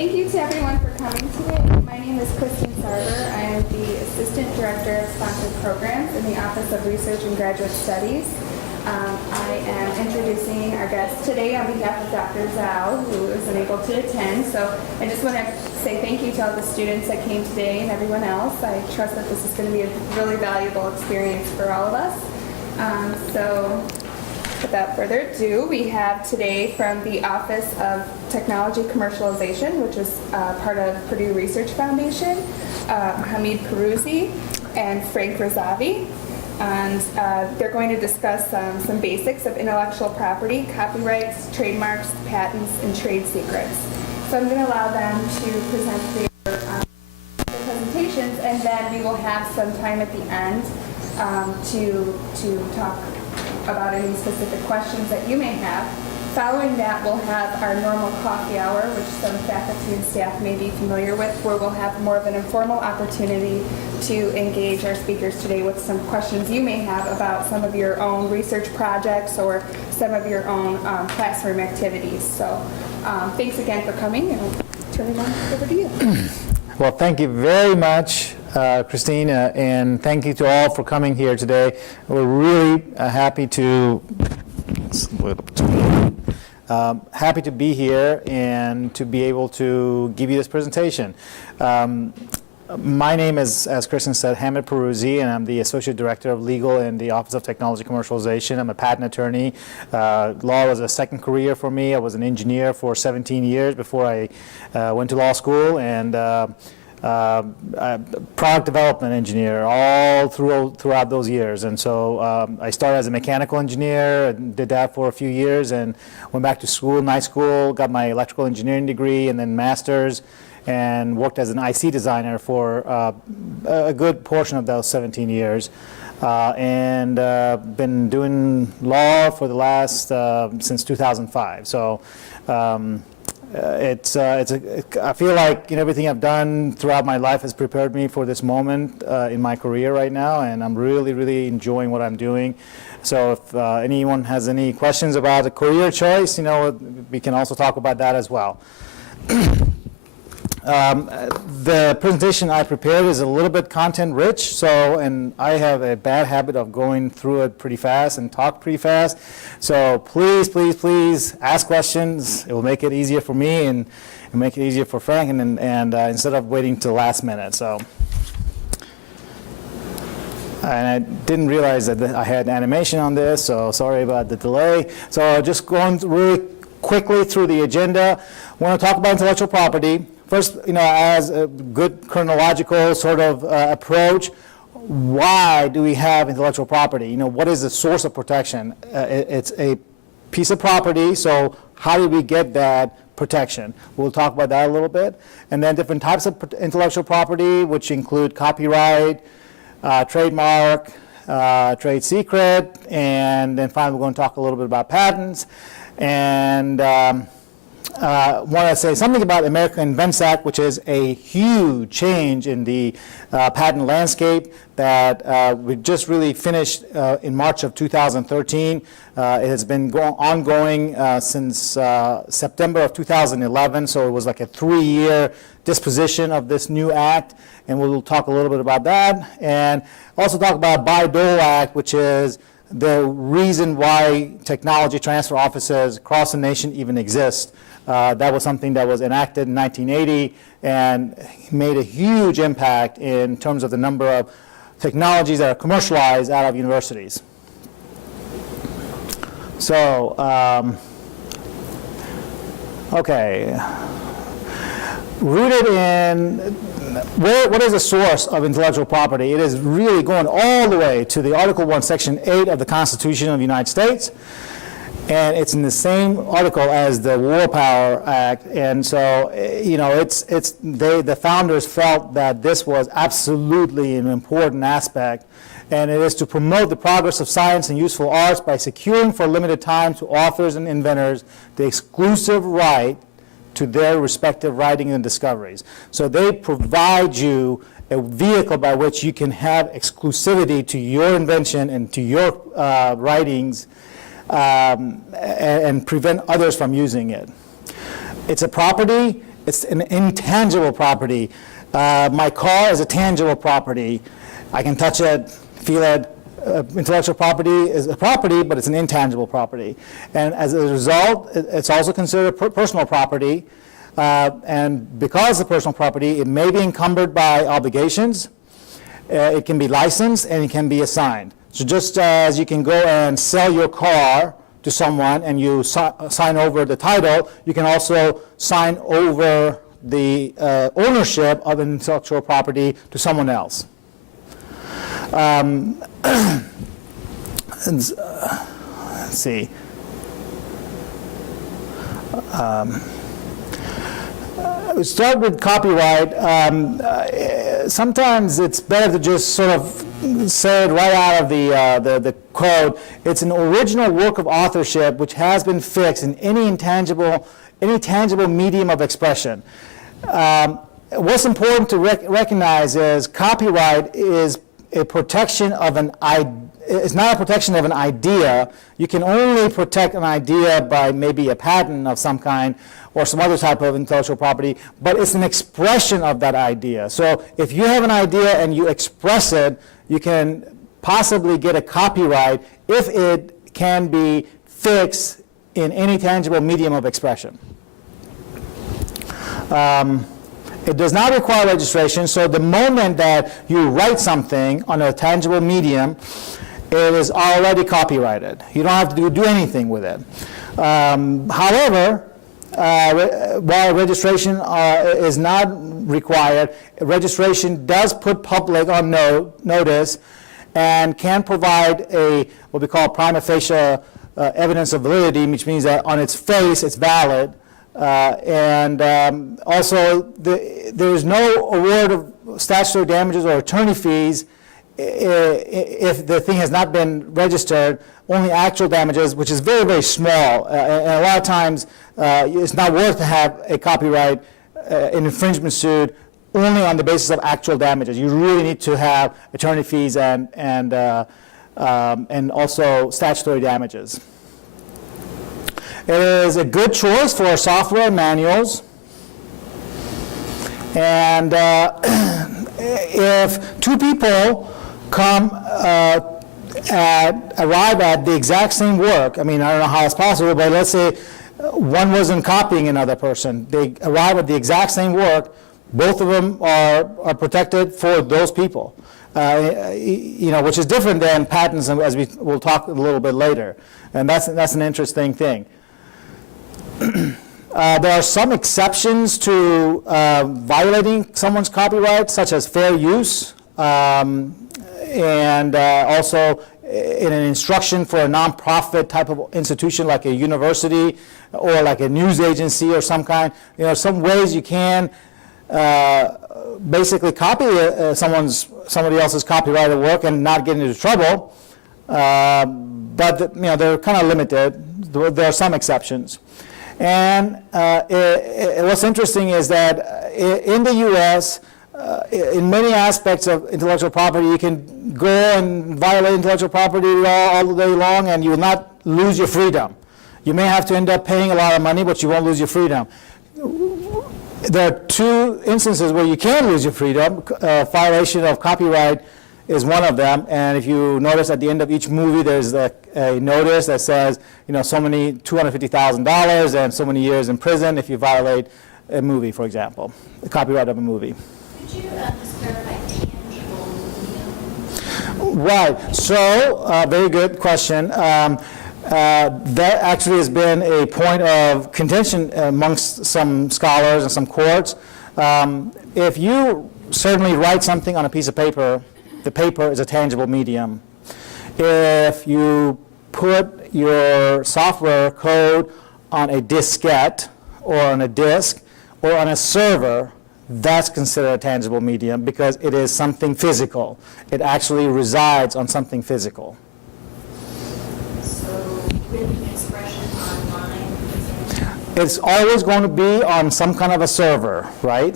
thank you to everyone for coming today. My name is Christine Sarver. I am the Assistant Director of Sponsored Programs in the Office of Research and Graduate Studies. I am introducing our guest today on behalf of Dr. Zhao, who is unable to attend. So I just want to say thank you to all the students that came today and everyone else. I trust that this is going to be a really valuable experience for all of us. So without further ado, we have today from the Office of Technology Commercialization, which is part of Purdue Research Foundation, Hamid Peruzzi and Frank Razavi. And they're going to discuss some basics of intellectual property, copyrights, trademarks, patents, and trade secrets. So I'm going to allow them to present their presentations, and then we will have some time at the end to talk about any specific questions that you may have. Following that, we'll have our normal coffee hour, which some faculty and staff may be familiar with, where we'll have more of an informal opportunity to engage our speakers today with some questions you may have about some of your own research projects or some of your own classroom activities. So thanks again for coming, and I'll turn it on over to you. Well, thank you very much, Christina, and thank you to all for coming here today. We're really happy to be here and to be able to give you this presentation. My name is, as Kristen said, Hamid Peruzzi, and I'm the Associate Director of Legal in the Office of Technology Commercialization. I'm a patent attorney. Law was a second career for me. I was an engineer for 17 years before I went to law school, and product development engineer all throughout those years. And so I started as a mechanical engineer and did that for a few years, and went back to school, night school, got my electrical engineering degree and then master's, and worked as an IC designer for a good portion of those 17 years. And been doing law for the last, since 2005. So I feel like everything I've done throughout my life has prepared me for this moment in my career right now, and I'm really, really enjoying what I'm doing. So if anyone has any questions about a career choice, we can also talk about that as well. The presentation I prepared is a little bit content rich, and I have a bad habit of going through it pretty fast and talk pretty fast. So please ask questions. It will make it easier for me and make it easier for Frank, and instead of waiting till last minute. So, and I didn't realize that I had animation on this, so sorry about the delay. So just going really quickly through the agenda. I want to talk about intellectual property. First, as a good chronological sort of approach, why do we have intellectual property? What is the source of protection? It's a piece of property, so how do we get that protection? We'll talk about that a little bit. And then different types of intellectual property, which include copyright, trademark, trade secret, and then finally we're going to talk a little bit about patents. And want to say something about the American Invents Act, which is a huge change in the patent landscape that we just really finished in March of 2013. It has been ongoing since September of 2011, so it was like a 3-year disposition of this new act, and we'll talk a little bit about that. And also talk about Bayh-Dole Act, which is the reason why technology transfer offices across the nation even exist. That was something that was enacted in 1980 and made a huge impact in terms of the number of technologies that are commercialized out of universities. So, okay. Rooted in, what is the source of intellectual property? It is really going all the way to the Article 1, Section 8 of the Constitution of the United States. And it's in the same article as the War Power Act, and so the founders felt that this was absolutely an important aspect, and it is to promote the progress of science and useful arts by securing for a limited time to authors and inventors the exclusive right to their respective writings and discoveries. So they provide you a vehicle by which you can have exclusivity to your invention and to your writings, and prevent others from using it. It's a property, It's an intangible property. My car is a tangible property. I can touch it, feel it. Intellectual property is a property, but it's an intangible property. And as a result, it's also considered personal property. And because it's personal property, it may be encumbered by obligations. It can be licensed, and it can be assigned. So just as you can go and sell your car to someone and you sign over the title, you can also sign over the ownership of intellectual property to someone else. Let's see. We start with copyright. Sometimes it's better to just sort of say it right out of the code. It's an original work of authorship which has been fixed in any tangible medium of expression. What's important to recognize is copyright is a protection of an idea. It's not a protection of an idea. You can only protect an idea by maybe a patent of some kind or some other type of intellectual property, but it's an expression of that idea. So if you have an idea and you express it, you can possibly get a copyright if it can be fixed in any tangible medium of expression. It does not require registration, so the moment that you write something on a tangible medium, it is already copyrighted. You don't have to do anything with it. However, while registration is not required, registration does put public on notice and can provide what we call prima facie evidence of validity, which means that on its face it's valid. Also, there is no award of statutory damages or attorney fees if the thing has not been registered, only actual damages, which is very, very small. And a lot of times, it's not worth to have a copyright an infringement suit only on the basis of actual damages. You really need to have attorney fees and also statutory damages. It is a good choice for software and manuals. And if two people arrive at the exact same work, I mean, I don't know how it's possible, but let's say one wasn't copying another person. They arrive at the exact same work. Both of them are protected for those people, which is different than patents, as we will talk a little bit later. And that's an interesting thing. There are some exceptions to violating someone's copyright, such as fair use, and also in an instruction for a nonprofit type of institution like a university or like a news agency or some kind. Some ways you can basically copy somebody else's copyrighted work and not get into trouble, but they're kind of limited. There are some exceptions. And what's interesting is that in the U.S., in many aspects of intellectual property, you can go and violate intellectual property law all the day long, and you will not lose your freedom. You may have to end up paying a lot of money, but you won't lose your freedom. There are two instances where you can lose your freedom. Violation of copyright is one of them, and if you notice at the end of each movie, there's a notice that says, so many $250,000 and so many years in prison if you violate a movie, for example, the copyright of a movie. Could you just clarify tangible medium? Right. So, very good question. That actually has been a point of contention amongst some scholars and some courts. If you certainly write something on a piece of paper, the paper is a tangible medium. If you put your software code on a diskette or on a disk or on a server, that's considered a tangible medium because it is something physical. It actually resides on something physical. So written expression online, for example? It's always going to be on some kind of a server, right?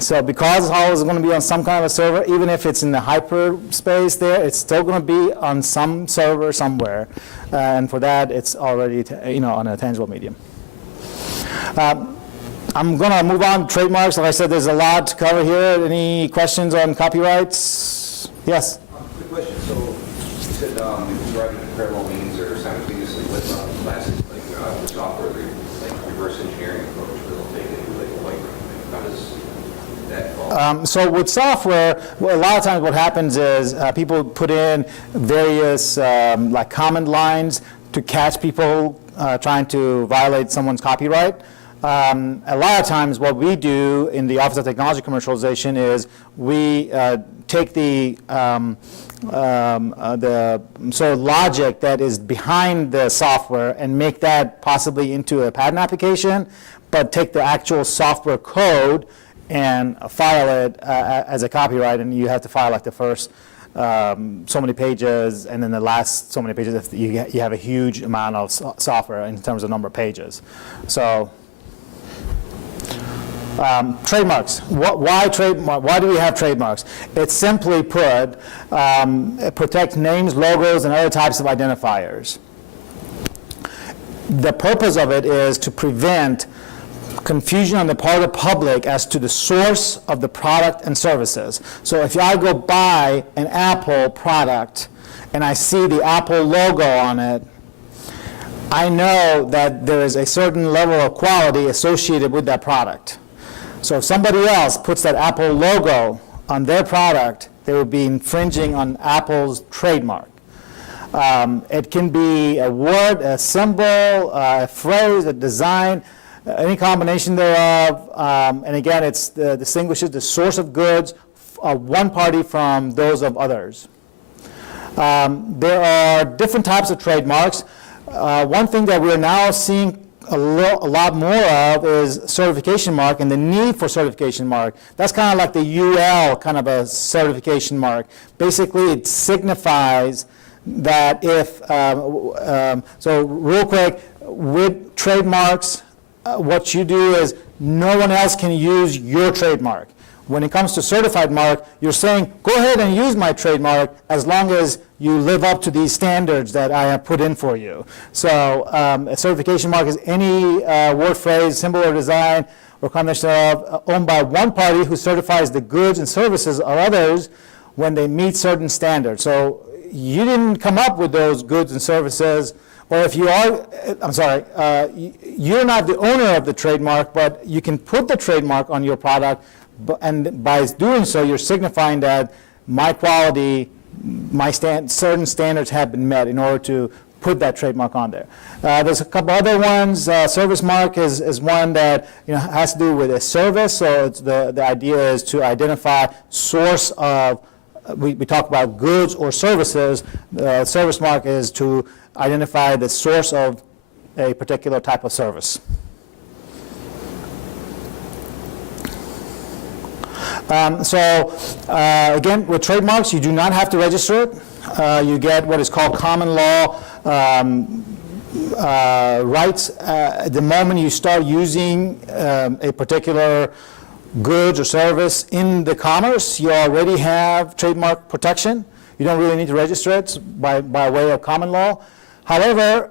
So because it's always going to be on some kind of a server, even if it's in the hyperspace there, it's still going to be on some server somewhere. And for that, it's already on a tangible medium. I'm going to move on to trademarks. Like I said, there's a lot to cover here. Any questions on copyrights? Yes? Quick question. So you said you described it in parallel means or simultaneously with classes like the software, like reverse engineering approach, where they'll take it and do like a white thing. How does that fall? So with software, well, a lot of times what happens is people put in various like comment lines to catch people trying to violate someone's copyright. A lot of times what we do in the Office of Technology Commercialization is we take the sort of logic that is behind the software and make that possibly into a patent application, but take the actual software code and file it as a copyright, and you have to file like the first so many pages, and then the last so many pages if you have a huge amount of software in terms of number of pages. So. Trademarks. Why trademark? Why do we have trademarks? It's simply put, it protects names, logos, and other types of identifiers. The purpose of it is to prevent confusion on the part of the public as to the source of the product and services. So if I go buy an Apple product and I see the Apple logo on it, I know that there is a certain level of quality associated with that product. So if somebody else puts that Apple logo on their product, they would be infringing on Apple's trademark. It can be a word, a symbol, a phrase, a design, any combination thereof. And again, it distinguishes the source of goods of one party from those of others. There are different types of trademarks. One thing that we're now seeing a lot more of is certification mark and the need for certification mark. That's kind of like the UL kind of a certification mark. Basically, it signifies that if, so real quick, with trademarks, what you do is no one else can use your trademark. When it comes to certified mark, you're saying, go ahead and use my trademark as long as you live up to these standards that I have put in for you. So a certification mark is any word, phrase, symbol, or design or combination of owned by one party who certifies the goods and services of others when they meet certain standards. So you didn't come up with those goods and services, or if you are, I'm sorry, you're not the owner of the trademark, but you can put the trademark on your product, and by doing so, you're signifying that my quality, my certain standards have been met in order to put that trademark on there. There's a couple other ones. Service mark is one that has to do with a service. So it's the idea is to identify source of. We talk about goods or services. The service mark is to identify the source of a particular type of service. Again, with trademarks, you do not have to register it. You get what is called common law rights. The moment you start using a particular goods or service in the commerce, you already have trademark protection. You don't really need to register it by way of common law. However,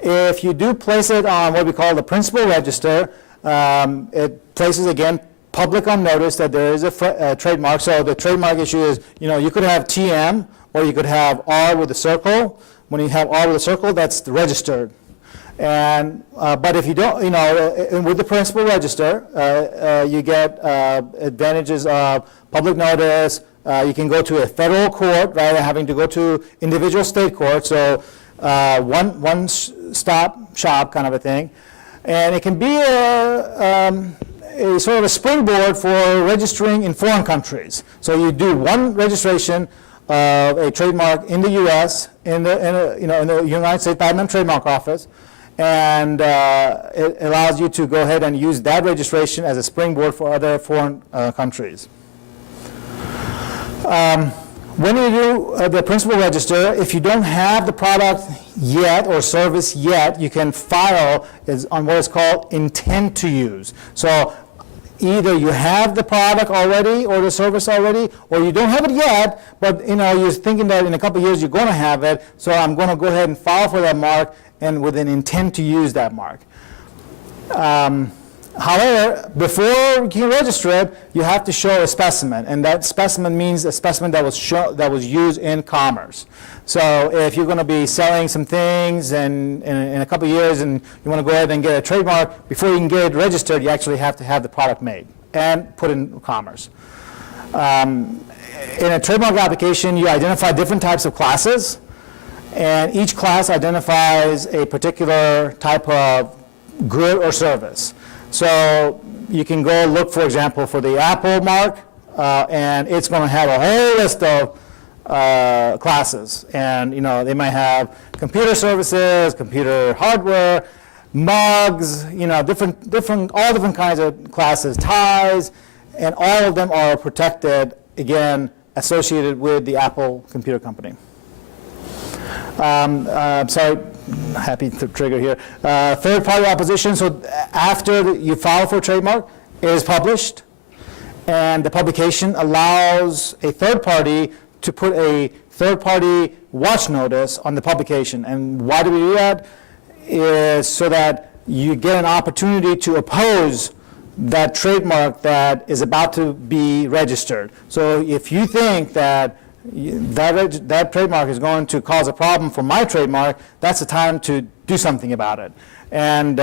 if you do place it on what we call the principal register, it places, again, public on notice that there is a trademark. So the trademark issue is, you could have TM or you could have R with a circle. When you have R with a circle, that's registered. And but if you don't, with the principal register, you get advantages of public notice. You can go to a federal court rather than having to go to individual state court. So one stop shop kind of a thing, and it can be a sort of a springboard for registering in foreign countries. So you do one registration of a trademark in the U.S. in the United States Patent and Trademark Office, and it allows you to go ahead and use that registration as a springboard for other foreign countries. When you do the principal register, if you don't have the product yet or service yet, you can file on what is called intent to use. So either you have the product already or the service already, or you don't have it yet, but you're thinking that in a couple of years you're going to have it, so I'm going to go ahead and file for that mark and with an intent to use that mark. However, before you can register it, you have to show a specimen, and that specimen means a specimen that was used in commerce. So if you're going to be selling some things in a couple of years and you want to go ahead and get a trademark, before you can get it registered, you actually have to have the product made and put in commerce. In a trademark application, you identify different types of classes, and each class identifies a particular type of good or service. So you can go look, for example, for the Apple mark, and it's going to have a whole list of classes. And they might have computer services, computer hardware, mugs, all different kinds of classes, ties, and all of them are protected, again, associated with the Apple computer company. Sorry, happy to trigger here. Third-party opposition, so after you file for a trademark, it is published, and the publication allows a third party to put a third-party watch notice on the publication. And why do we do that? Is so that you get an opportunity to oppose that trademark that is about to be registered. So if you think that that trademark is going to cause a problem for my trademark, that's the time to do something about it. And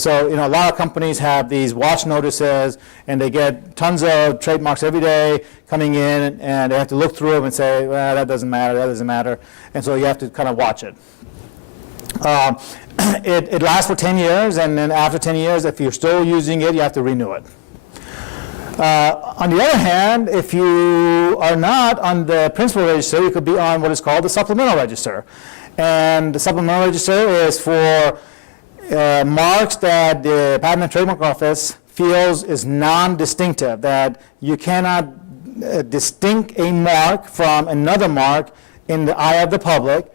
so a lot of companies have these watch notices, and they get tons of trademarks every day coming in, and they have to look through them and say, well, that doesn't matter, and so you have to kind of watch it. It lasts for 10 years, and then after 10 years, if you're still using it, you have to renew it. On the other hand, if you are not on the principal register, you could be on what is called the supplemental register. And the supplemental register is for marks that the Patent and Trademark Office feels is non-distinctive, that you cannot distinct a mark from another mark in the eye of the public.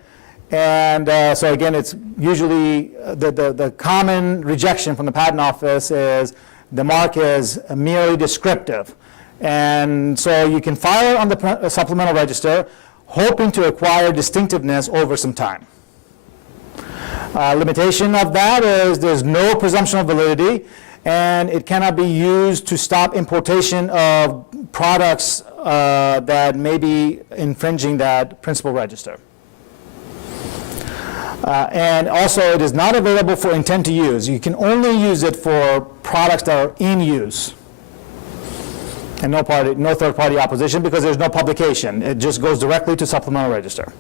And so again, it's usually the common rejection from the Patent Office is the mark is merely descriptive. And so you can file it on the supplemental register, hoping to acquire distinctiveness over some time. Limitation of that is there's no presumption of validity, and it cannot be used to stop importation of products that may be infringing that principal register. And also, it is not available for intent to use. You can only use it for products that are in use. And no third-party opposition because there's no publication. It just goes directly to supplemental register.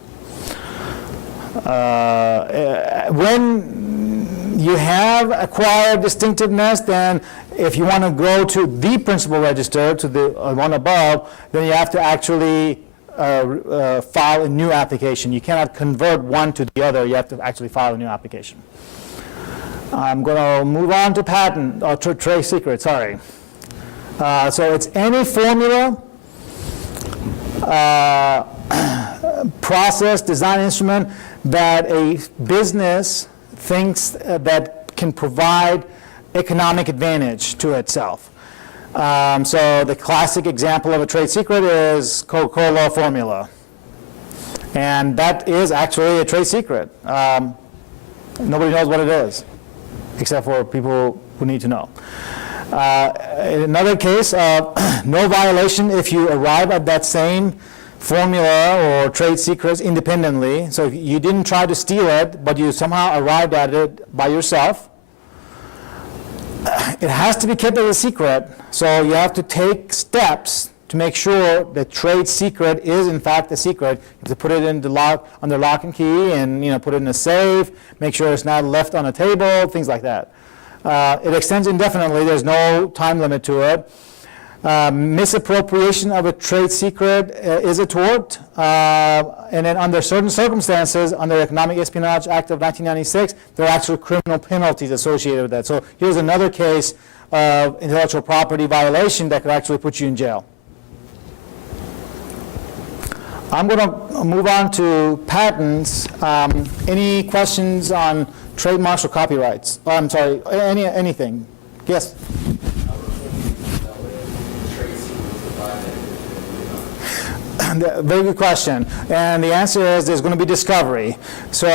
When you have acquired distinctiveness, then if you want to go to the principal register, to the one above, then you have to actually file a new application. You cannot convert one to the other. You have to actually file a new application. I'm going to move on to patent, or trade secret, sorry. So it's any formula, process, design instrument that a business thinks that can provide economic advantage to itself. So the classic example of a trade secret is Coca-Cola formula. And that is actually a trade secret. Nobody knows what it is, except for people who need to know. In another case, no violation if you arrive at that same formula or trade secrets independently. So if you didn't try to steal it, but you somehow arrived at it by yourself. It has to be kept as a secret, so you have to take steps to make sure the trade secret is in fact a secret. You have to put it in the under lock and key, and put it in a safe. Make sure it's not left on a table, things like that. It extends indefinitely. There's no time limit to it. Misappropriation of a trade secret is a tort, and then under certain circumstances, under Economic Espionage Act of 1996, there are actual criminal penalties associated with that. So here's another case of intellectual property violation that could actually put you in jail. I'm going to move on to patents. Any questions on trademarks or copyrights? Oh, I'm sorry, anything? Yes? Very good question. And the answer is there's going to be discovery. So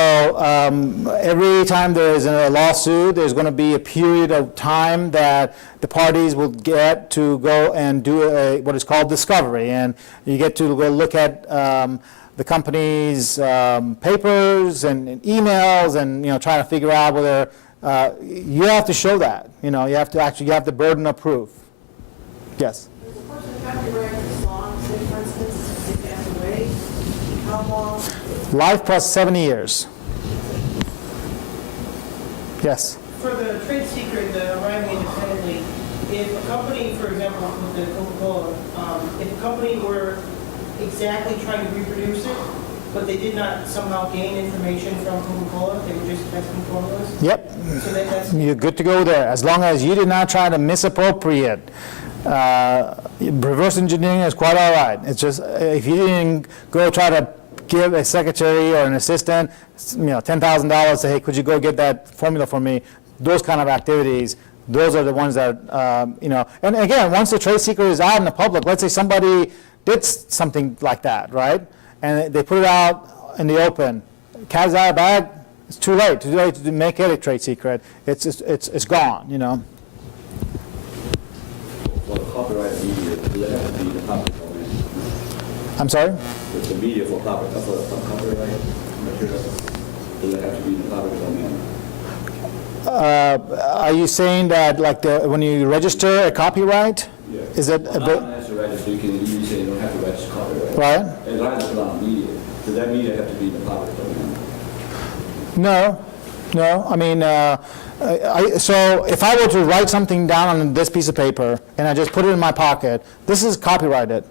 every time there is a lawsuit, there's going to be a period of time that the parties will get to go and do what is called discovery. And you get to go look at the company's papers and emails and, try to figure out whether you have to show that. You have the burden of proof. Yes? Does a person copyright a song, say for instance, if they pass away, how long? Life plus 70 years. Yes? For the trade secret, the arriving independently, if a company, for example, with the Coca-Cola, if a company were exactly trying to reproduce it, but they did not somehow gain information from Coca-Cola, they were just testing formulas? Yep. So that's You're good to go there, as long as you did not try to misappropriate. Reverse engineering is quite all right. It's just if you didn't go try to give a secretary or an assistant, $10,000, say, hey, could you go get that formula for me? Those kind of activities, those are the ones that, And again, once the trade secret is out in the public, let's say somebody did something like that, right? And they put it out in the open. Cat's out of the bag. It's too late. Too late to make it a trade secret. It's gone. For copyright media, does it have to be the public domain? I'm sorry? With the media for copyright material, does it have to be in the public domain? Are you saying that when you register a copyright, Yeah. is it a Well, bit, not to register, you can usually say you don't have to register copyright. right? As long as it's on media, does that media have to be in the public domain? No. I mean, so if I were to write something down on this piece of paper and I just put it in my pocket, this is copyrighted.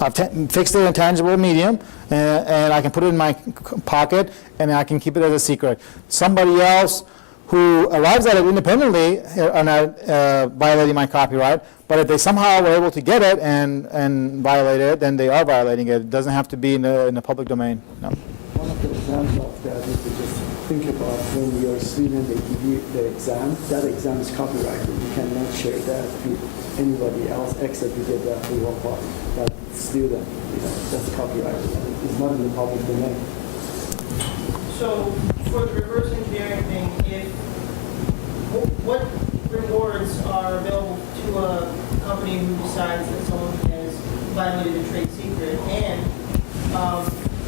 I've fixed it in a tangible medium, and I can put it in my pocket, and I can keep it as a secret. Somebody else who arrives at it independently are not violating my copyright, but if they somehow were able to get it and violate it, then they are violating it. It doesn't have to be in the public domain. No. One of the examples of that is to just think about when your student, they give you the exam, that exam is copyrighted. You cannot share that with anybody else except you get the approval part. That student, that's copyrighted. It's not in the public domain. So for the reverse engineering thing, what rewards are available to a company who decides that someone has violated a trade secret, and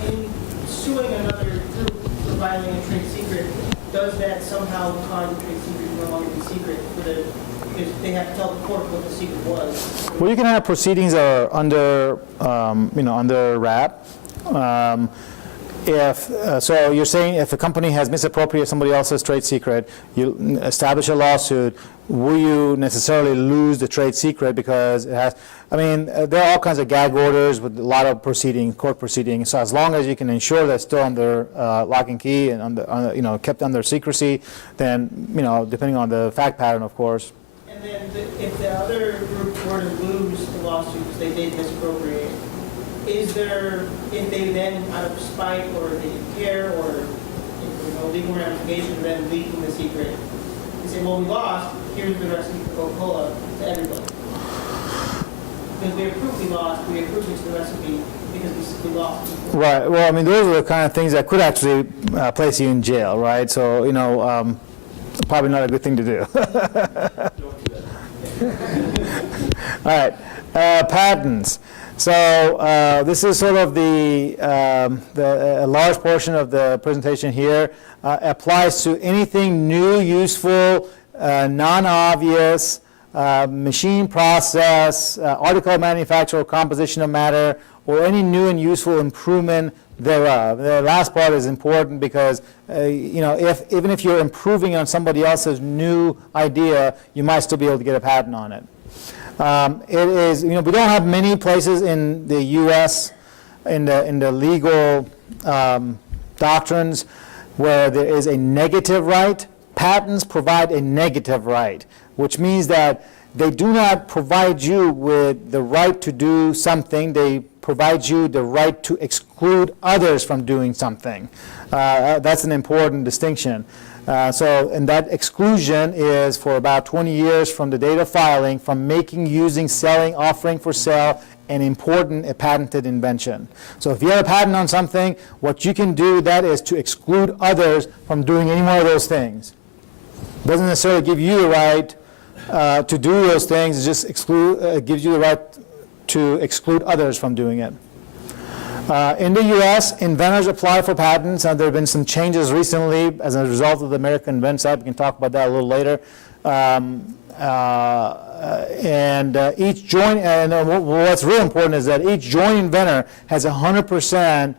in suing another group for violating a trade secret, does that somehow cause the trade secret to no longer be secret because they have to tell the court what the secret was? Well, you can have proceedings that are under wrap. So you're saying if a company has misappropriated somebody else's trade secret, you establish a lawsuit, will you necessarily lose the trade secret because it has, there are all kinds of gag orders with a lot of court proceedings. So as long as you can ensure that's still under lock and key and kept under secrecy, then, depending on the fact pattern, of course. And then if the other group were to lose the lawsuit because they did misappropriate, is there, if they then, out of spite or they didn't care or legal ramifications of them leaking the secret, they say, well, we lost, here's the recipe for Coca-Cola to everybody. Because we approved we lost, we approved it's the recipe because we lost. Right. Well, those are the kind of things that could actually place you in jail, right? So, probably not a good thing to do. All right. Patents. So this is sort of a large portion of the presentation here. Applies to anything new, useful, non-obvious, machine process, article of manufacture or composition of matter, or any new and useful improvement thereof. The last part is important because even if you're improving on somebody else's new idea, you might still be able to get a patent on it. It is, we don't have many places in the U.S. in the legal doctrines where there is a negative right. Patents provide a negative right, which means that they do not provide you with the right to do something. They provide you the right to exclude others from doing something. That's an important distinction. And that exclusion is for about 20 years from the date of filing, from making, using, selling, offering for sale, and importing a patented invention. So if you have a patent on something, what you can do with that is to exclude others from doing any more of those things. Doesn't necessarily give you the right to do those things, it just gives you the right to exclude others from doing it. In the U.S., inventors apply for patents, and there have been some changes recently as a result of the American Invent Act. We can talk about that a little later. Each joint, and what's really important is that each joint inventor has 100%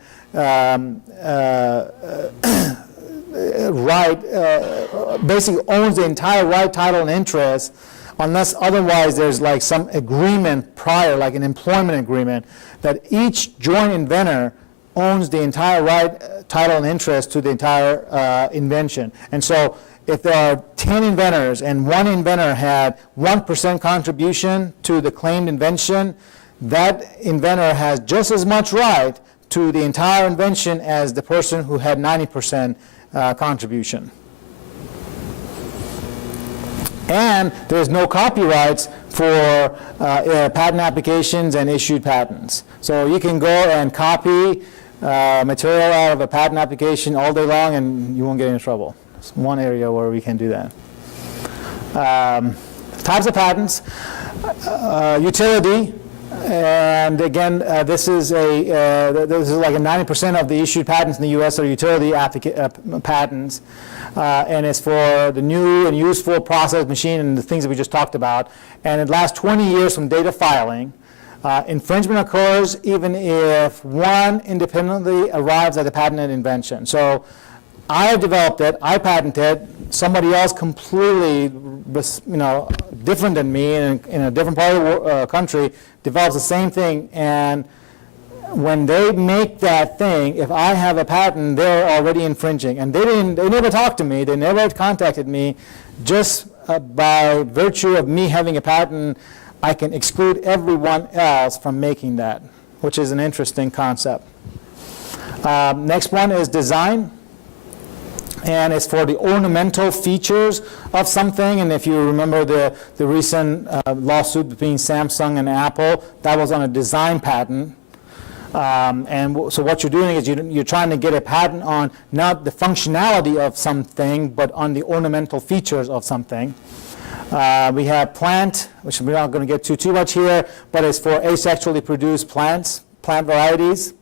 right, basically owns the entire right, title, and interest, unless otherwise there's like some agreement prior, like an employment agreement, that each joint inventor owns the entire right, title, and interest to the entire invention. And so if there are 10 inventors and one inventor had 1% contribution to the claimed invention, that inventor has just as much right to the entire invention as the person who had 90% contribution. And there's no copyrights for patent applications and issued patents. So you can go and copy material out of a patent application all day long and you won't get in trouble. It's one area where we can do that. Types of patents, utility, and again, this is like a 90% of the issued patents in the U.S. are utility patents, and it's for the new and useful process, machine, and the things that we just talked about. And it lasts 20 years from date of filing. Infringement occurs even if one independently arrives at a patented invention. So I have developed it, I patented, somebody else completely, different than me in a different part of the country develops the same thing, and when they make that thing, if I have a patent, they're already infringing. And they never talked to me, they never contacted me. Just by virtue of me having a patent, I can exclude everyone else from making that, which is an interesting concept. Next one is design. And it's for the ornamental features of something. And if you remember the recent lawsuit between Samsung and Apple, that was on a design patent. So what you're doing is you're trying to get a patent on not the functionality of something, but on the ornamental features of something. We have plant, which we're not going to get too much here, but it's for asexually produced plants, plant varieties.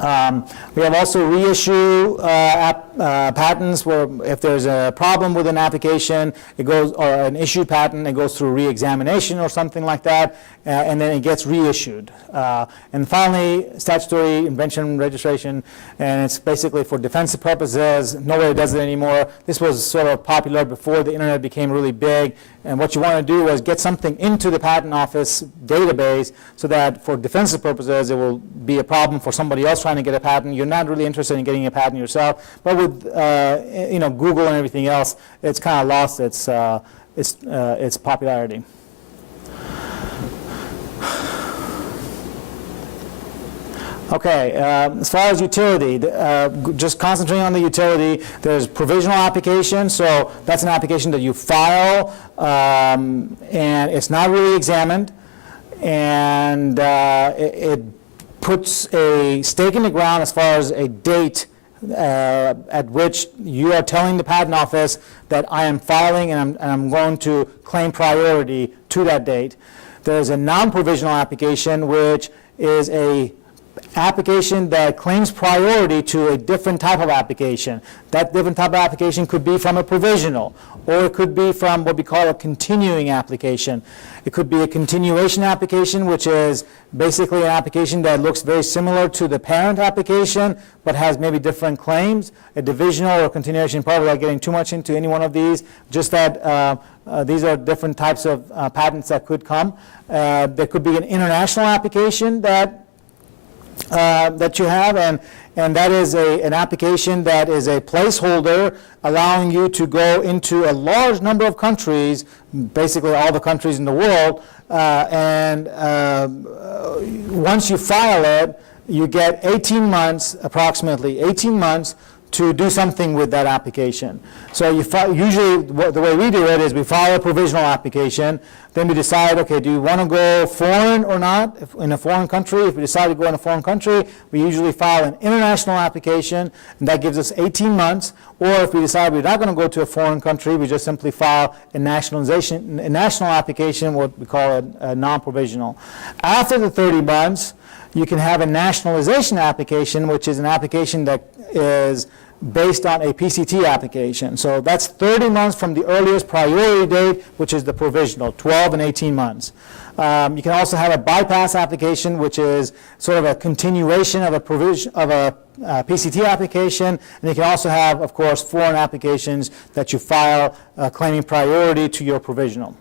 We have also reissue patents where if there's a problem with an application, it goes, or an issued patent, it goes through re-examination or something like that, and then it gets reissued. And finally, statutory invention registration, and it's basically for defensive purposes. Nobody does it anymore. This was sort of popular before the internet became really big, and what you want to do is get something into the patent office database so that for defensive purposes it will be a problem for somebody else trying to get a patent. You're not really interested in getting a patent yourself, but with Google and everything else, it's kind of lost its popularity. Okay, as far as utility, just concentrating on the utility, there's provisional application, so that's an application that you file, and it's not really examined, and it puts a stake in the ground as far as a date at which you are telling the patent office that I am filing and I'm going to claim priority to that date. There's a non-provisional application, which is a application that claims priority to a different type of application. That different type of application could be from a provisional, or it could be from what we call a continuing application. It could be a continuation application, which is basically an application that looks very similar to the parent application, but has maybe different claims. A divisional or continuation, probably without getting too much into any one of these, just that these are different types of patents that could come. There could be an international application that you have, and that is an application that is a placeholder allowing you to go into a large number of countries, basically all the countries in the world, and once you file it, you get 18 months, approximately 18 months, to do something with that application. So usually the way we do it is we file a provisional application, then we decide, okay, do you want to go foreign or not in a foreign country? If we decide to go in a foreign country, we usually file an international application, and that gives us 18 months. Or if we decide we're not going to go to a foreign country, we just simply file a national application, what we call a non-provisional. After the 30 months, you can have a nationalization application, which is an application that is based on a PCT application. So that's 30 months from the earliest priority date, which is the provisional, 12 and 18 months. You can also have a bypass application, which is sort of a continuation of a PCT application, and you can also have, of course, foreign applications that you file claiming priority to your provisional.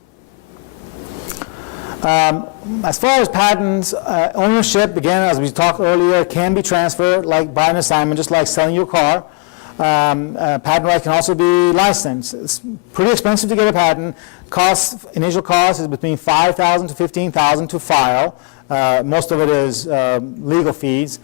As far as patents, ownership, again, as we talked earlier, can be transferred like by an assignment, just like selling your car. Patent rights can also be licensed. It's pretty expensive to get a patent. Initial cost is between $5,000 to $15,000 to file. Most of it is legal fees.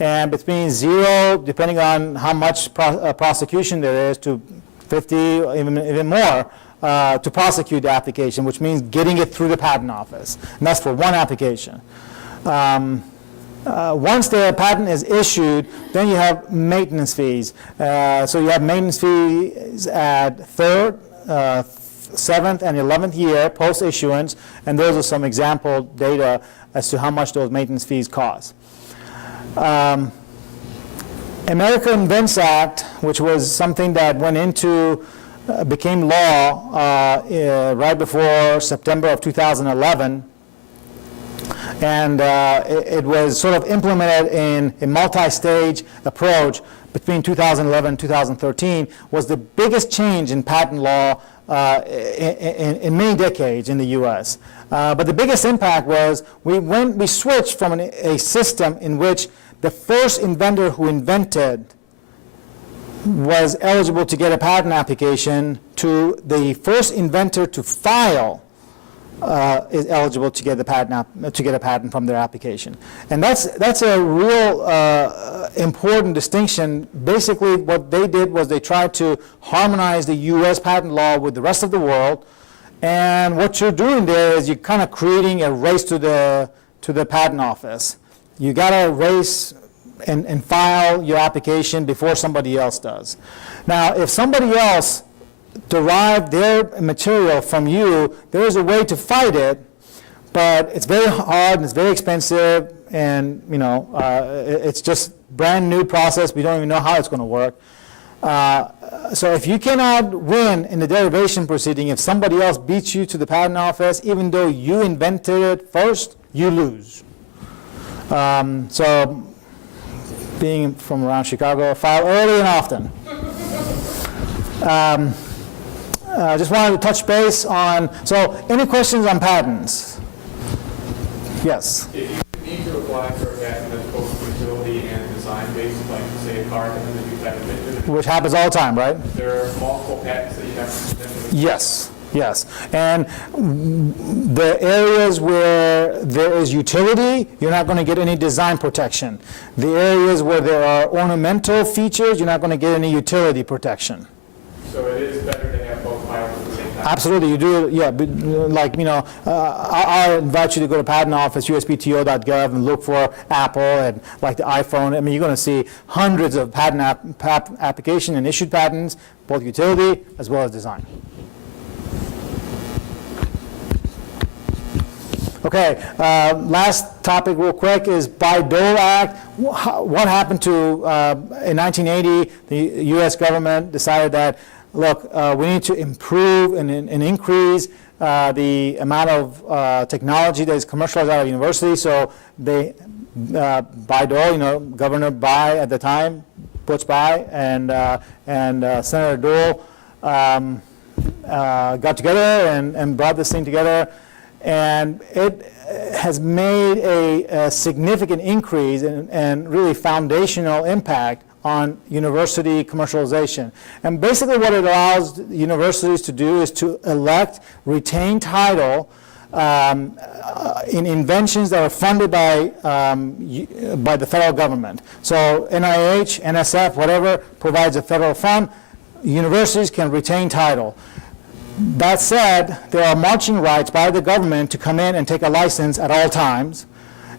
And between zero, depending on how much prosecution there is, to 50, or even more, to prosecute the application, which means getting it through the patent office. And that's for one application. Once the patent is issued, then you have maintenance fees. So you have maintenance fees at 3rd, 7th, and 11th year post-issuance, and those are some example data as to how much those maintenance fees cost. America Invents Act, which was something that went into became law right before September of 2011, and it was sort of implemented in a multi-stage approach between 2011 and 2013, was the biggest change in patent law in many decades in the U.S. But the biggest impact was we switched from a system in which the first inventor who invented was eligible to get a patent application to the first inventor to file is eligible to get a patent from their application, and that's a real important distinction. Basically, what they did was they tried to harmonize the U.S. patent law with the rest of the world, and what you're doing there is you're kind of creating a race to the patent office. You got to race and file your application before somebody else does. Now, if somebody else derived their material from you, there is a way to fight it, but it's very hard and it's very expensive, and it's just brand new process. We don't even know how it's going to work. So if you cannot win in the derivation proceeding, if somebody else beats you to the patent office, even though you invented it first, you lose. So being from around Chicago, file early and often. I just wanted to touch base on, so any questions on patents? Yes? If you need to apply for a patent that's both utility and design based, like say a car, and then you have invented, Which happens all the time, right? there are multiple patents that you have to submit. Yes, yes. And the areas where there is utility, you're not going to get any design protection. The areas where there are ornamental features, you're not going to get any utility protection. So it is better to have both filed at the same time. Absolutely, you do, yeah, like, I'll invite you to go to Patent Office, uspto.gov, and look for Apple and like the iPhone. I mean, you're going to see hundreds of patent application and issued patents, both utility as well as design. Okay, last topic real quick is Bayh-Dole Act. What happened to, in 1980, the U.S. government decided that, look, we need to improve and increase the amount of technology that is commercialized out of university. So they, Bayh-Dole, Governor Bayh at the time, Butch Bayh, and Senator Dole got together and brought this thing together. And it has made a significant increase and really foundational impact on university commercialization. And basically what it allows universities to do is to elect, retain title in inventions that are funded by the federal government. So NIH, NSF, whatever provides a federal fund, universities can retain title. That said, there are marching rights by the government to come in and take a license at all times.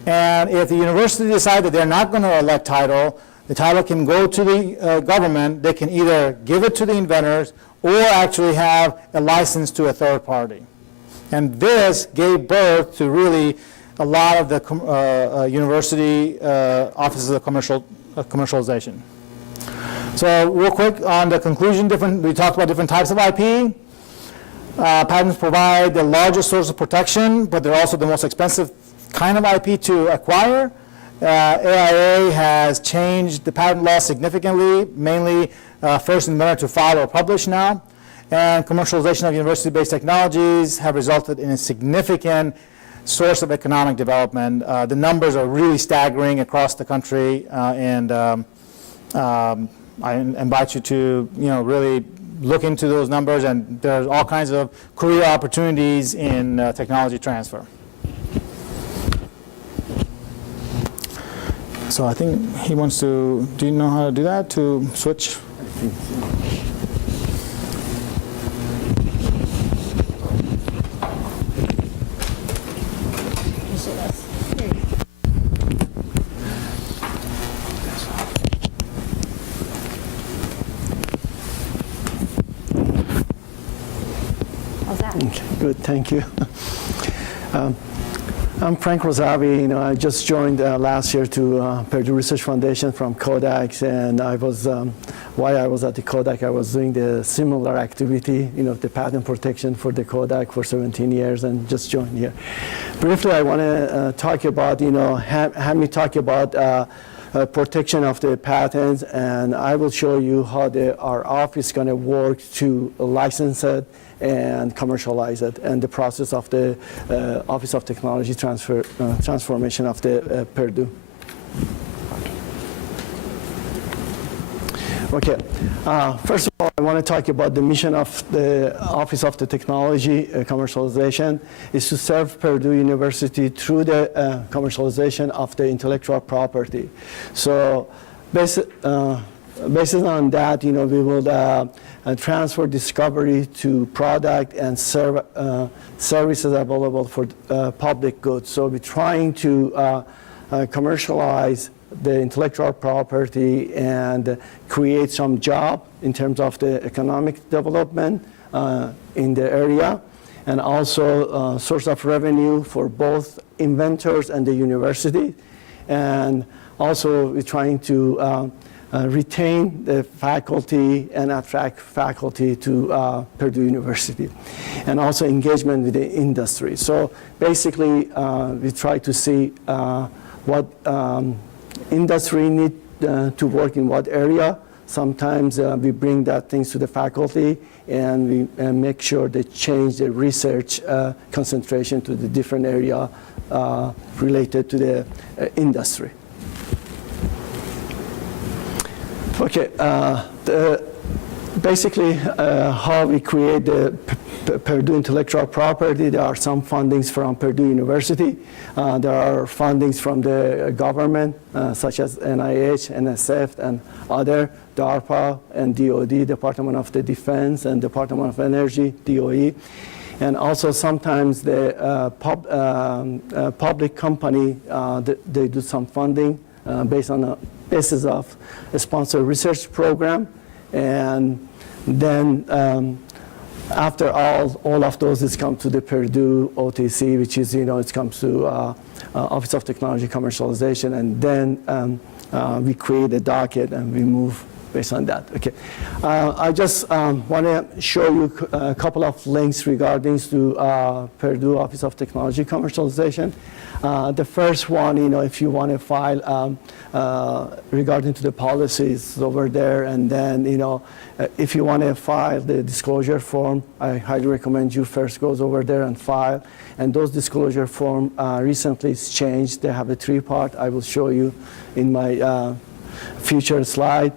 And if the university decides that they're not going to elect title, the title can go to the government. They can either give it to the inventors or actually have a license to a third party. And this gave birth to really a lot of the university offices of commercialization. So real quick on the conclusion, we talked about different types of IP. Patents provide the largest source of protection, but they're also the most expensive kind of IP to acquire. AIA has changed the patent law significantly, mainly first inventor to file or publish now. And commercialization of university-based technologies have resulted in a significant source of economic development. The numbers are really staggering across the country, and I invite you to really look into those numbers, and there's all kinds of career opportunities in technology transfer. So I think he wants to, do you know how to do that, to switch? I think so. Okay, good, thank you. I'm Frank Rosavi. I just joined last year to Purdue Research Foundation from Kodak, and I was, while I was at the Kodak, I was doing the similar activity, the patent protection for the Kodak for 17 years, and just joined here. Briefly, I want to talk about, have me talk about protection of the patents, and I will show you how our office is going to work to license it and commercialize it, and the process of the Office of Technology Transformation of the Purdue. Okay, first of all, I want to talk about the mission of the Office of the Technology Commercialization is to serve Purdue University through the commercialization of the intellectual property. So based on that, we will transfer discovery to product and services available for public goods. So we're trying to commercialize the intellectual property and create some job in terms of the economic development in the area, and also source of revenue for both inventors and the university. And also we're trying to retain the faculty and attract faculty to Purdue University, and also engagement with the industry. So basically, we try to see what industry need to work in what area. Sometimes we bring that things to the faculty, and we make sure they change the research concentration to the different area related to the industry. Okay, basically how we create the Purdue intellectual property. There are some fundings from Purdue University. There are fundings from the government, such as NIH, NSF, and other, DARPA and DOD, Department of the Defense, and Department of Energy, DOE. And also sometimes the public company, they do some funding based on a basis of a sponsored research program. And then after all of those, it's come to the Purdue OTC, which is, it comes to Office of Technology Commercialization, and then we create a docket and we move based on that. Okay, I just want to show you a couple of links regarding to Purdue Office of Technology Commercialization. The first one, if you want to file regarding to the policies over there, and then, if you want to file the disclosure form, I highly recommend you first goes over there and file. And those disclosure form recently changed. They have a 3-part. I will show you in my future slide.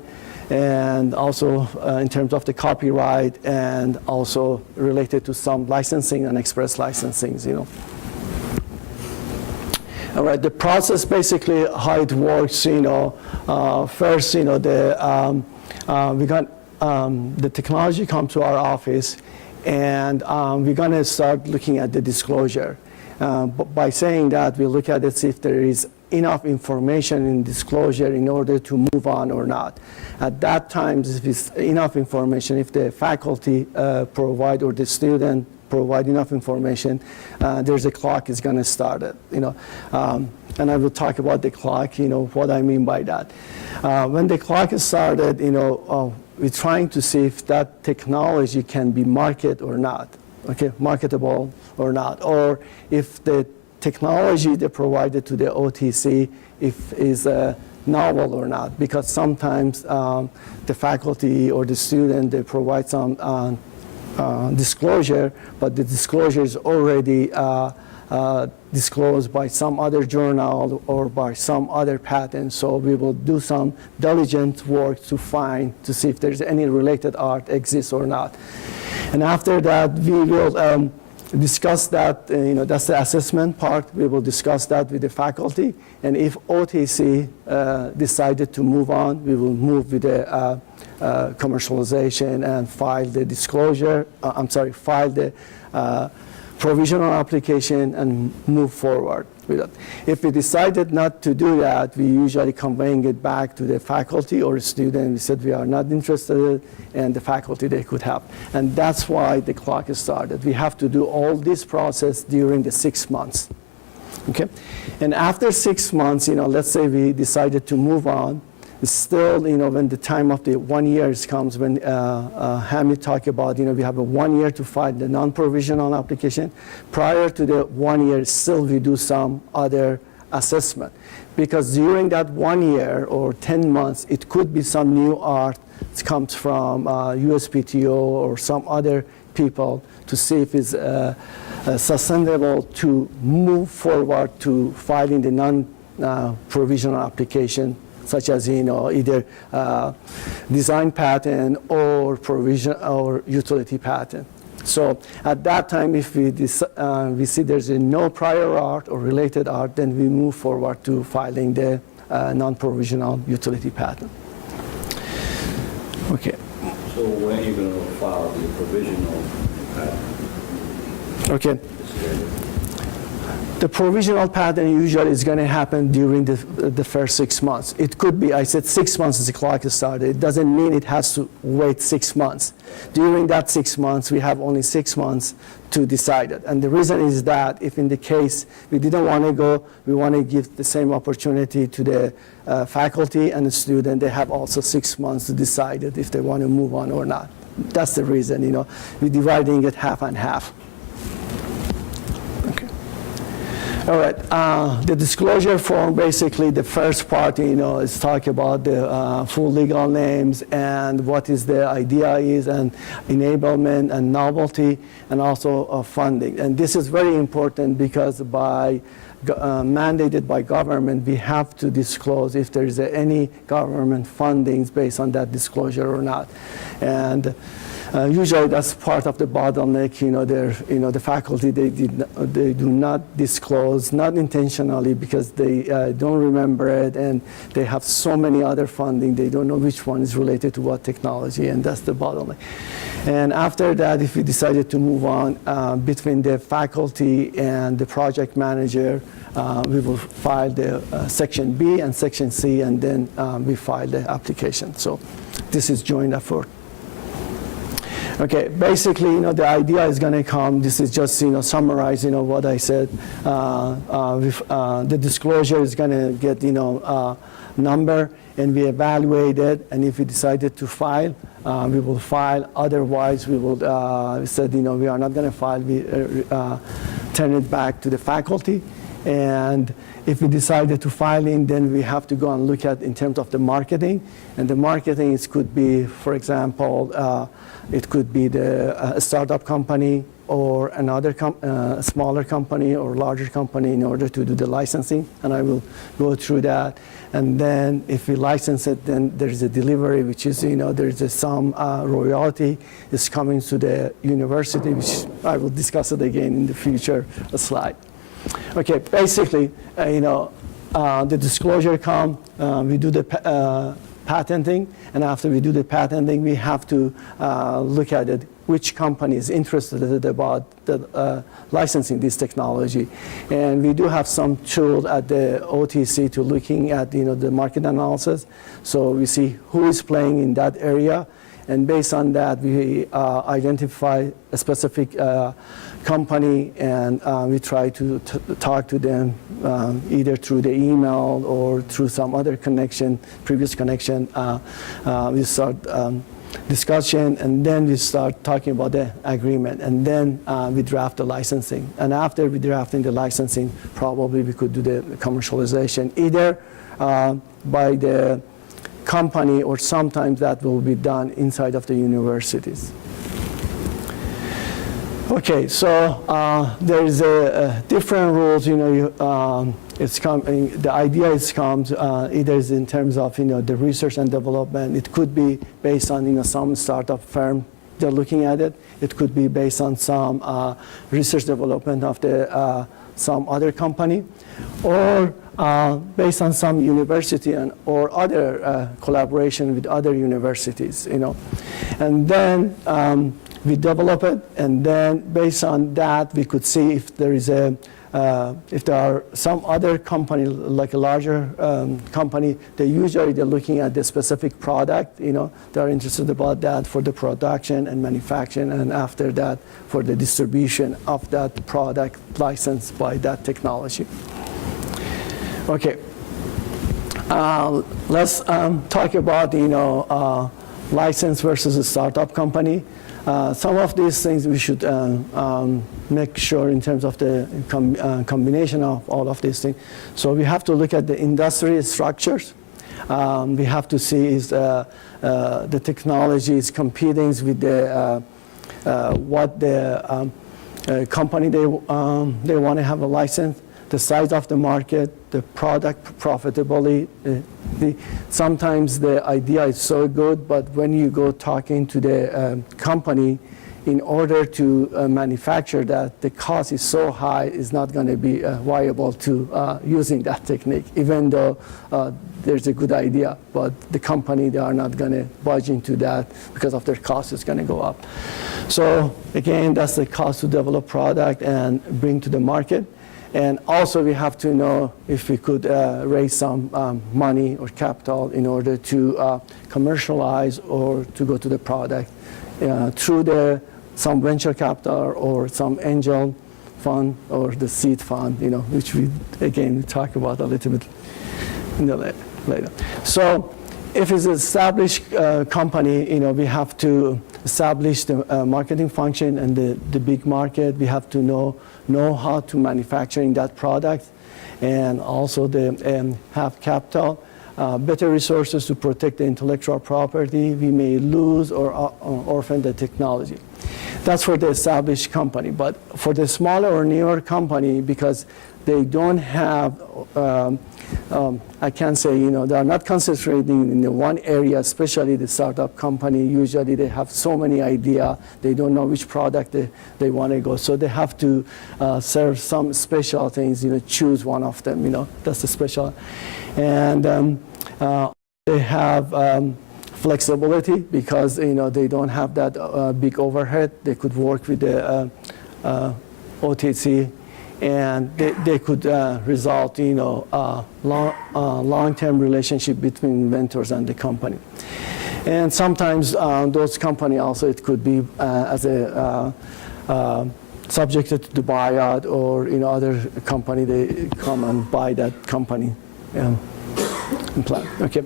and also in terms of the copyright, and also related to some licensing and express licensings, All right, the process basically how it works, first, we got the technology come to our office, and we're going to start looking at the disclosure. But by saying that, we look at it, see if there is enough information in disclosure in order to move on or not. At that time, if it's enough information, if the faculty provide or the student provide enough information, there's a clock is going to start it, and I will talk about the clock, what I mean by that. When the clock is started, we're trying to see if that technology can be marketed or not, okay, marketable or not, or if the technology they provided to the OTC if is novel or not, because sometimes the faculty or the student, they provide some disclosure, but the disclosure is already disclosed by some other journal or by some other patent. So we will do some diligent work to see if there's any related art exists or not. And after that, we will discuss that, that's the assessment part. We will discuss that with the faculty. And if OTC decided to move on, we will move with the commercialization and file the disclosure, file the provisional application and move forward with it. If we decided not to do that, we usually conveying it back to the faculty or student. We said we are not interested, and the faculty, they could help. And that's why the clock is started. We have to do all this process during the 6 months. Okay? And after 6 months, let's say we decided to move on, still, when the time of the 1 year comes, when Hamid talked about, we have a 1 year to file the non-provisional application. Prior to the 1 year, still we do some other assessment. Because during that 1 year or 10 months, it could be some new art that comes from USPTO or some other people to see if it's sustainable to move forward to filing the non-provisional application, such as either design patent or provision or utility patent. So at that time, if we see there's no prior art or related art, then we move forward to filing the non-provisional utility patent. Okay. So when are you going to file the provisional patent? Okay. The provisional patent usually is going to happen during the first 6 months. It could be, I said 6 months as the clock is started. It doesn't mean it has to wait 6 months. During that 6 months, we have only 6 months to decide it. And the reason is that if in the case we didn't want to go, we want to give the same opportunity to the faculty and the student. They have also 6 months to decide it if they want to move on or not. That's the reason, we're dividing it half and half. All right, the disclosure form, basically the first part, is talk about the full legal names and what is the idea is, and enablement and novelty, and also funding. And this is very important because mandated by government, we have to disclose if there is any government fundings based on that disclosure or not. And usually that's part of the bottleneck. The faculty, they do not disclose, not intentionally, because they don't remember it, and they have so many other funding, they don't know which one is related to what technology, and that's the bottleneck. And after that, if we decided to move on between the faculty and the project manager, we will file the Section B and Section C, and then we file the application. So this is joint effort. Okay, basically, the idea is going to come. This is just, summarize, what I said. The disclosure is going to get, number, and we evaluate it. And if we decided to file, we will file. Otherwise, we will said, we are not going to file. We turn it back to the faculty. And if we decided to file in, then we have to go and look at in terms of the marketing. And the marketing, it could be, for example, it could be the startup company, or another smaller company or larger company in order to do the licensing, and I will go through that. And then if we license it, then there's a delivery, which is, there's some royalty is coming to the university, which I will discuss it again in the future slide. Okay, basically, the disclosure come, we do the patenting, and after we do the patenting, we have to look at it, which company is interested about the, licensing this technology. And we do have some tools at the OTC to looking at the market analysis. So we see who is playing in that area, and based on that, we identify a specific company, and we try to talk to them either through the email or through some other connection, previous connection. We start discussion, and then we start talking about the agreement, and then we draft the licensing. And after we drafting the licensing, probably we could do the commercialization either by the company, or sometimes that will be done inside of the universities. Okay, so there is a different rules. It's coming. The idea is comes either is in terms of the research and development. It could be based on some startup firm they're looking at it. It could be based on some research development of the some other company, or based on some university or other collaboration with other universities. And then we develop it, and then based on that, we could see if there is if there are some other company, like a larger company, they're looking at the specific product. They're interested about that for the production and manufacturing, and after that, for the distribution of that product licensed by that technology. Okay, let's talk about license versus a startup company. Some of these things we should make sure in terms of the combination of all of these things. So we have to look at the industry structures. We have to see is the technology is competing with the what the company they want to have a license, the size of the market, the product profitability. Sometimes the idea is so good, but when you go talking to the company, in order to manufacture that, the cost is so high, it's not going to be viable to using that technique, even though there's a good idea. But the company, they are not going to budge into that because of their cost is going to go up. So again, that's the cost to develop product and bring to the market. And also we have to know if we could raise some money or capital in order to commercialize or to go to the product through some venture capital or some angel fund or the seed fund, which we again talk about a little bit later. So if it's an established company, we have to establish the marketing function and the big market. We have to know how to manufacturing that product, and also have capital, better resources to protect the intellectual property we may lose or orphan the technology. That's for the established company. But for the smaller or newer company, because they don't have, I can say, they are not concentrating in the one area, especially the startup company. Usually they have so many ideas, they don't know which product they want to go. So they have to serve some special things, choose one of them, that's the special. And they have flexibility because, they don't have that big overhead. They could work with the OTC, and they could result in long-term relationship between inventors and the company. And sometimes those companies also, it could be as a subjected to buyout, or other company, they come and buy that company. Okay.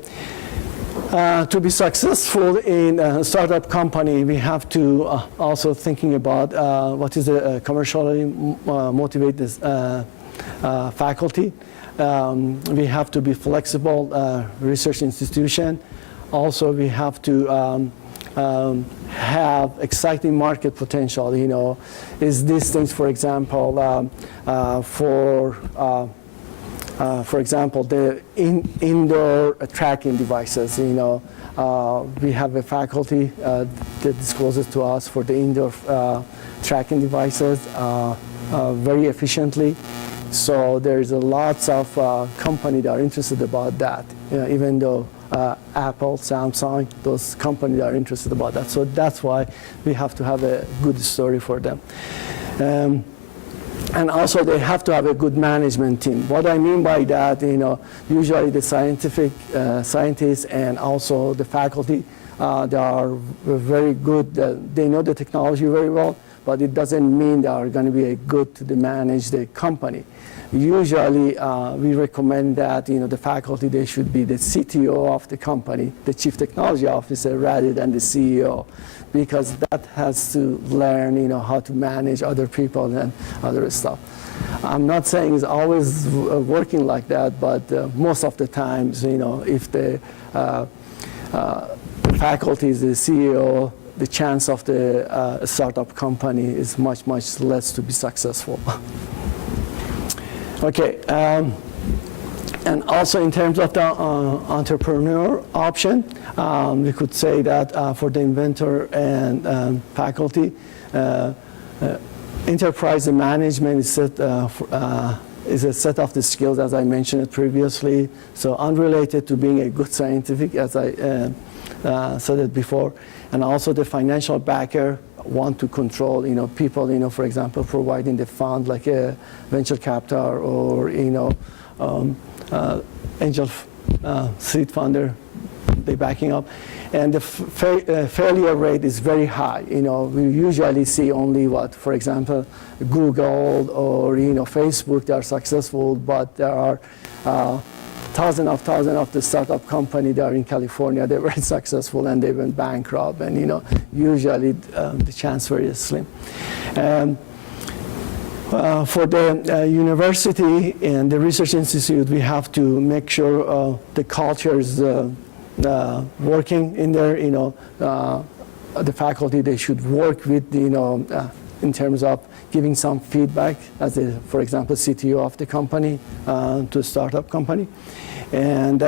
To be successful in a startup company, we have to also thinking about what is a commercially motivated faculty. We have to be flexible research institution. Also, we have to have exciting market potential, is these things, for example, for example, the indoor tracking devices, we have a faculty that discloses to us for the indoor tracking devices very efficiently. So there's lots of companies that are interested about that, even though Apple, Samsung, those companies are interested about that. So that's why we have to have a good story for them. And also they have to have a good management team. What I mean by that, usually the scientists and also the faculty, they are very good. They know the technology very well, but it doesn't mean they are going to be good to manage the company. Usually, we recommend that the faculty, they should be the CTO of the company, the Chief Technology Officer, rather than the CEO, because that has to learn how to manage other people and other stuff. I'm not saying it's always working like that, but most of the times, if the faculty is the CEO, the chance of the startup company is much, much less to be successful. Okay, and also in terms of the entrepreneur option, we could say that for the inventor and faculty, enterprise management is a set of the skills, as I mentioned previously, so unrelated to being a good scientific, as I said it before, and also the financial backer want to control, people, for example, providing the fund like a venture capital or, angel seed funder, they backing up. And the failure rate is very high. We usually see only for example, Google or, Facebook, they are successful, but there are thousands of the startup companies that are in California, they're very successful and they went bankrupt, and usually the chance very slim. For the university and the research institute, we have to make sure the culture is working in there. The faculty, they should work with in terms of giving some feedback as for example, CTO of the company to a startup company. And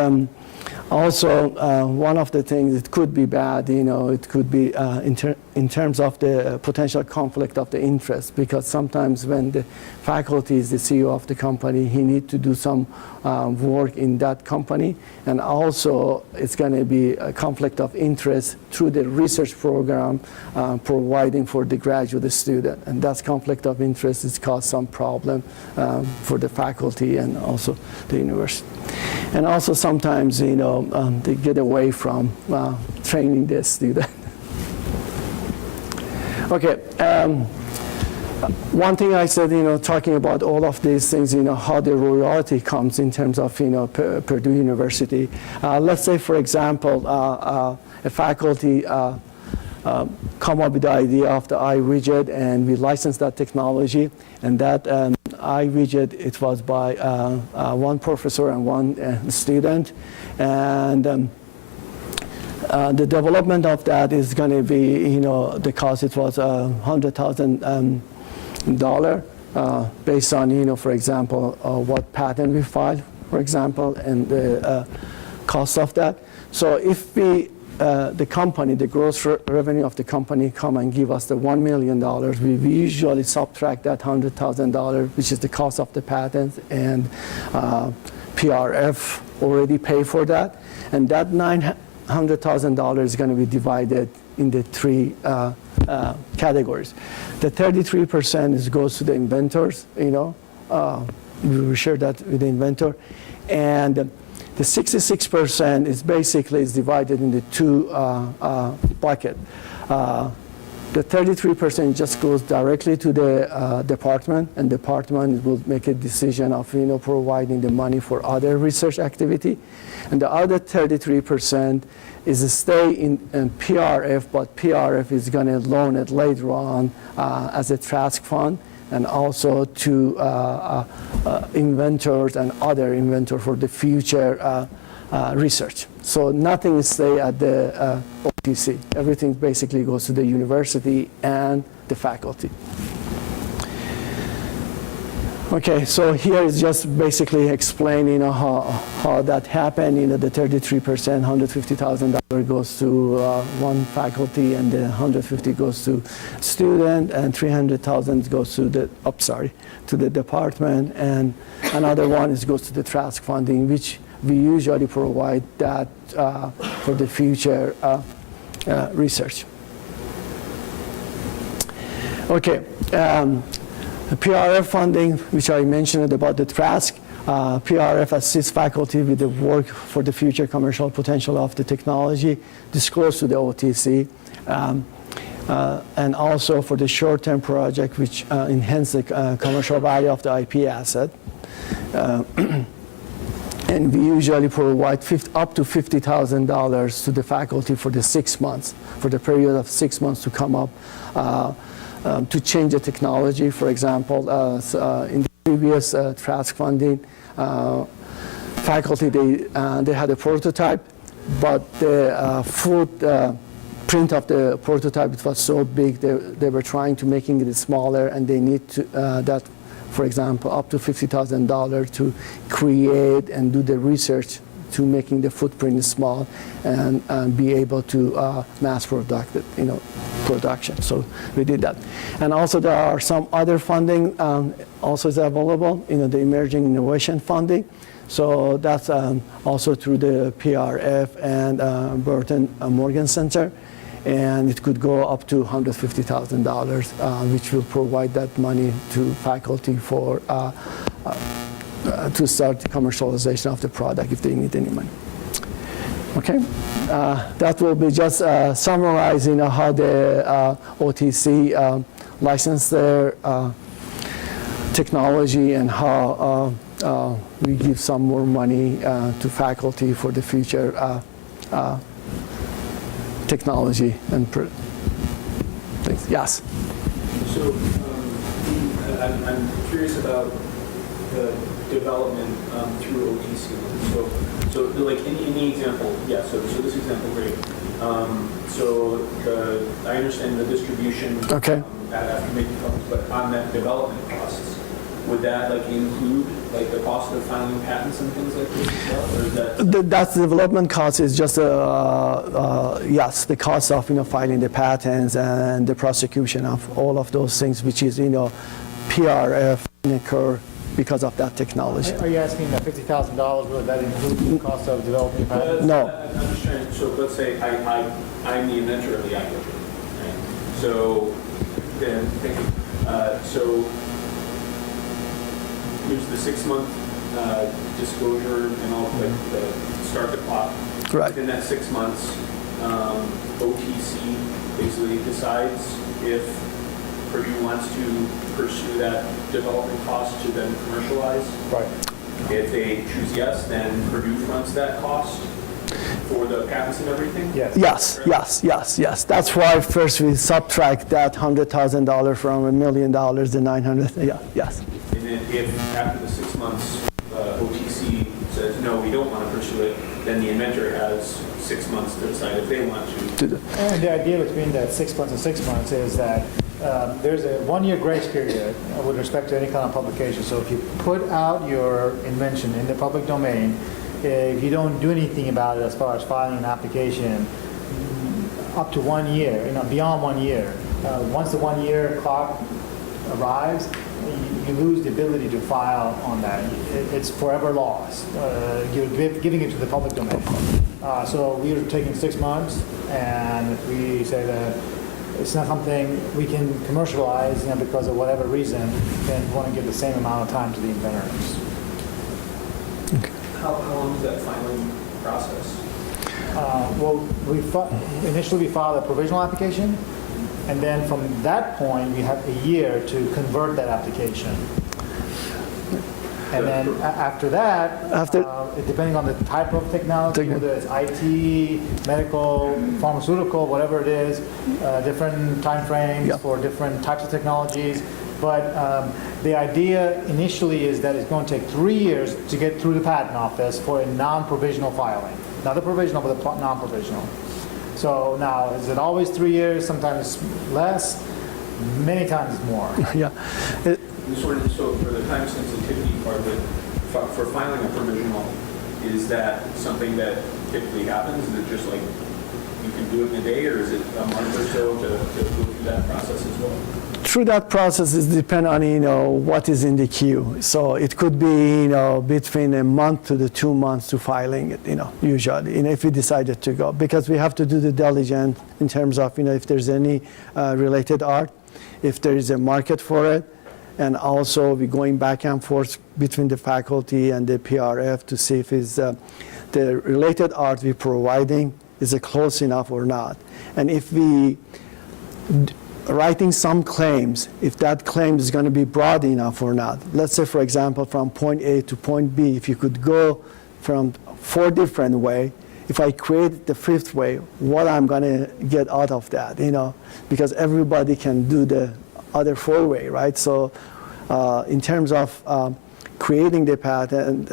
also, one of the things, it could be bad, it could be in terms of the potential conflict of the interest, because sometimes when the faculty is the CEO of the company, he needs to do some work in that company, and also it's going to be a conflict of interest through the research program providing for the graduate student, and that conflict of interest has caused some problem for the faculty and also the university. And also sometimes, they get away from training the student. Okay, one thing I said, talking about all of these things, how the royalty comes in terms of, Purdue University. Let's say, for example, a faculty come up with the idea of the iWidget, and we license that technology, and that iWidget, it was by one professor and one student, and the development of that is going to be, the cost, it was $100,000 based on, for example, what patent we filed, for example, and the cost of that. So if we, the company, the gross revenue of the company come and give us the $1 million, we usually subtract that $100,000, which is the cost of the patent, and PRF already pay for that, and that $900,000 is going to be divided in the three categories. The 33% goes to the inventors, we will share that with the inventor, and the 66% is basically divided into two buckets. The 33% just goes directly to the department, and department will make a decision of providing the money for other research activity, and the other 33% is stay in PRF, but PRF is going to loan it later on as a trust fund, and also to inventors and other inventors for the future research. So nothing stay at the OTC. Everything basically goes to the university and the faculty. Okay, so here is just basically explaining how that happened. The 33%, $150,000 goes to one faculty, and the 150 goes to student, and 300,000 goes to the to the department, and another one goes to the TRASC funding, which we usually provide that for the future research. Okay. The PRF funding, which I mentioned about the TRASC, PRF assists faculty with the work for the future commercial potential of the technology disclosed to the OTC, and also for the short-term project, which enhance the commercial value of the IP asset. And we usually provide up to $50,000 to the faculty for the 6 months, for the period of 6 months to come up to change the technology. For example, in the previous TRASC funding, faculty, they had a prototype, but the footprint of the prototype, it was so big, they were trying to making it smaller, and they need to, that, for example, up to $50,000 to create and do the research to making the footprint small and be able to mass production. So we did that. And also there are some other funding also is available, the emerging innovation funding. So that's also through the PRF and Burton Morgan Center. And it could go up to $150,000, which will provide that money to faculty for to start the commercialization of the product if they need any money. Okay, that will be just summarizing how the OTC license their technology and how we give some more money to faculty for the future technology and things. Yes? So I'm curious about the development through OTC. So like any example, yeah, so this example, great. So I understand the distribution Okay. After making copies, but on that development costs, would that like include like the cost of filing patents and things like this as well, or is that? That's the development cost is just yes, the cost of filing the patents and the prosecution of all of those things, which is PRF occur because of that technology. Are you asking that $50,000, will that include the cost of developing patents? No. I'm just trying. So let's say I'm the inventor of the IP, right? So then so there's the 6 month disclosure and all, like the start the clock. Right. Within that 6 months, OTC basically decides if Purdue wants to pursue that development cost to then commercialize. Right. If they choose yes, then Purdue fronts that cost for the patents and everything? Yes. That's why first we subtract that $100,000 from $1 million, the 900. Yeah. Yes. And then if after the 6 months, OTC says, no, we don't want to pursue it, then the inventor has 6 months to decide if they want to. And the idea between that 6 months and 6 months is that there's a 1 year grace period with respect to any kind of publication. So if you put out your invention in the public domain, if you don't do anything about it as far as filing an application, up to 1 year, beyond 1 year, once the 1 year clock arrives, you lose the ability to file on that. It's forever lost. You're giving it to the public domain. So we are taking 6 months, and if we say that it's not something we can commercialize, because of whatever reason, then we want to give the same amount of time to the inventors. How long is that filing process? Well, initially we filed a provisional application, and then from that point, we have a year to convert that application. And then after that, depending on the type of technology, whether it's IT, medical, pharmaceutical, whatever it is, different time frames for different types of technologies, But the idea initially is that it's going to take 3 years to get through the patent office for a non-provisional filing. Not the provisional, but the non-provisional. So now, is it always 3 years, sometimes less, many times more? Yeah. So for the time sensitivity part of it, for filing a provisional, is that something that typically happens? Is it just like you can do it in a day, or is it a month or so to go through that process as well? Through that process is depend on, what is in the queue. So it could be, between a month to the 2 months to filing it, usually, if we decided to go. Because we have to do the diligence in terms of, if there's any related art, if there is a market for it, and also we're going back and forth between the faculty and the PRF to see if it's, the related art we're providing is it close enough or not. And if we writing some claims, if that claim is going to be broad enough or not. Let's say, for example, from point A to point B, if you could go from 4 different ways, if I create the 5th way, what I'm going to get out of that, because everybody can do the other 4 way, right? So in terms of creating the patent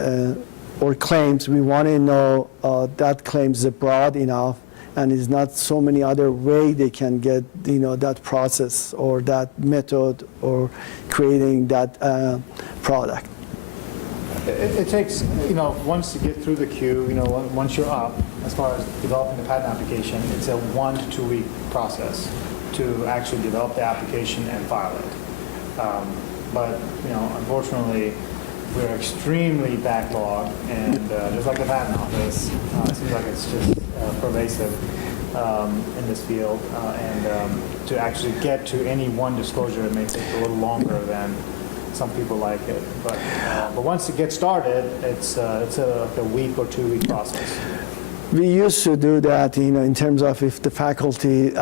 or claims, we want to know that claims is broad enough and is not so many other way they can get, that process or that method or creating that product. It takes, once you get through the queue, once you're up, as far as developing the patent application, it's a 1 to 2 week process to actually develop the application and file it. But, unfortunately, we're extremely backlogged, and just like the patent office, it seems like it's just pervasive in this field. And to actually get to any one disclosure, it may take a little longer than some people like it. But once it gets started, it's a week or 2 week process. We used to do that, in terms of if the faculty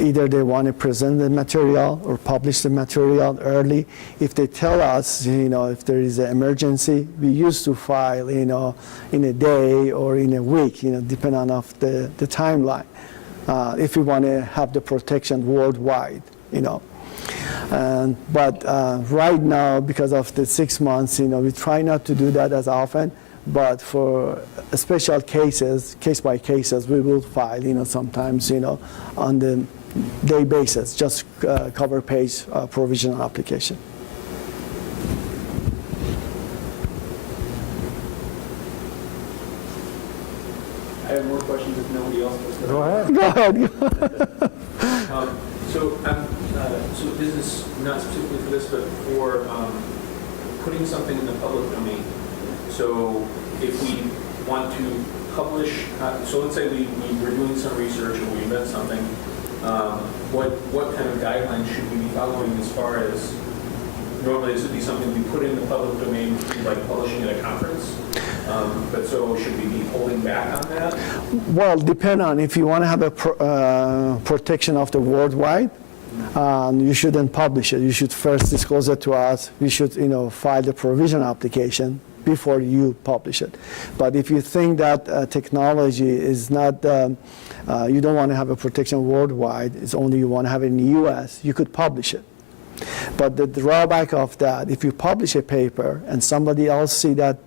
either they want to present the material or publish the material early. If they tell us, if there is an emergency, we used to file, in a day or in a week, depending on the timeline, if we want to have the protection worldwide, But right now, because of the 6 months, we try not to do that as often. But for special cases, case by cases, we will file, sometimes, on the day basis, just cover page provisional application. I have more questions if nobody else does. Go ahead. Go ahead. So this is not specifically for this, but for putting something in the public domain. So if we want to publish, so let's say we're doing some research and we invent something, what kind of guidelines should we be following as far as, normally this would be something we put in the public domain, like publishing at a conference, but so should we be holding back on that? Well, depend on if you want to have a protection of the worldwide, you shouldn't publish it. You should first disclose it to us. We should, file the provisional application before you publish it. But if you think that technology is not, you don't want to have a protection worldwide, it's only you want to have it in the US, you could publish it. But the drawback of that, if you publish a paper and somebody else see that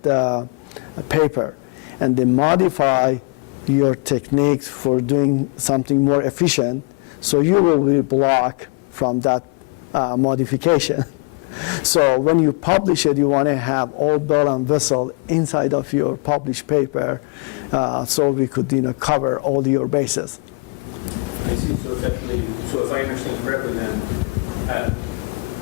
paper and they modify your techniques for doing something more efficient, so you will be blocked from that modification. So when you publish it, you want to have all bell and whistle inside of your published paper, so we could cover all your bases. I see. So if I understand correctly, then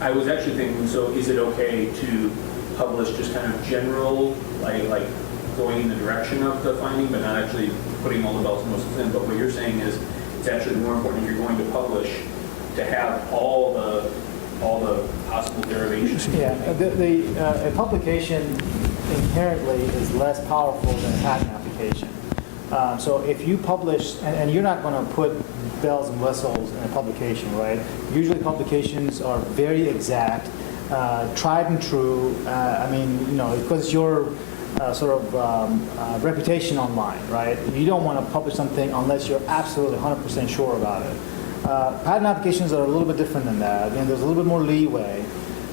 I was actually thinking. So is it okay to publish just kind of general, like going in the direction of the finding, but not actually putting all the bells and whistles in? But what you're saying is it's actually more important if you're going to publish to have all the possible derivations. Yeah, a publication inherently is less powerful than a patent application. So if you publish, and you're not going to put bells and whistles in a publication, right? Usually publications are very exact, tried and true. Because your reputation online, right? You don't want to publish something unless you're absolutely 100% sure about it. Patent applications are a little bit different than that, and there's a little bit more leeway.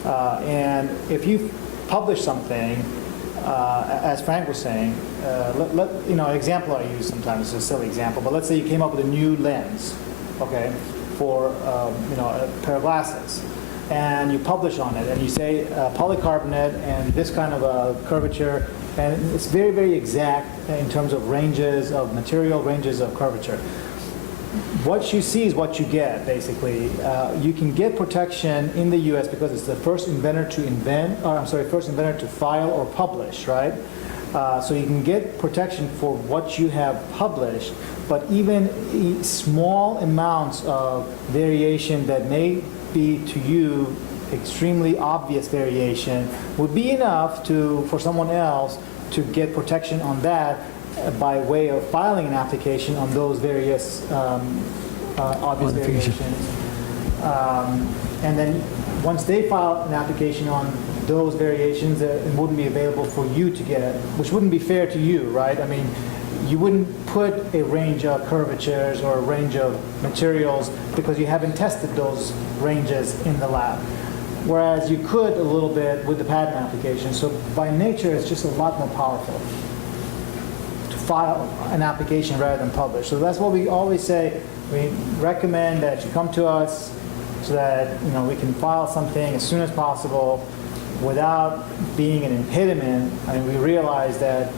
And if you publish something, as Frank was saying, an example I use sometimes, it's a silly example, but let's say you came up with a new lens, okay, for a pair of glasses, and you publish on it, and you say polycarbonate and this kind of a curvature, and it's very, very exact in terms of ranges of material, ranges of curvature. What you see is what you get, basically. You can get protection in the U.S. because it's the first inventor to first inventor to file or publish, right? So you can get protection for what you have published, but even small amounts of variation that may be to you extremely obvious variation would be enough for someone else to get protection on that by way of filing an application on those various obvious variations. And then once they file an application on those variations, it wouldn't be available for you to get, which wouldn't be fair to you, right? I mean, you wouldn't put a range of curvatures or a range of materials because you haven't tested those ranges in the lab. Whereas you could a little bit with the patent application. So by nature, it's just a lot more powerful to file an application rather than publish. So that's what we always say. We recommend that you come to us so that we can file something as soon as possible without being an impediment. I mean, we realize that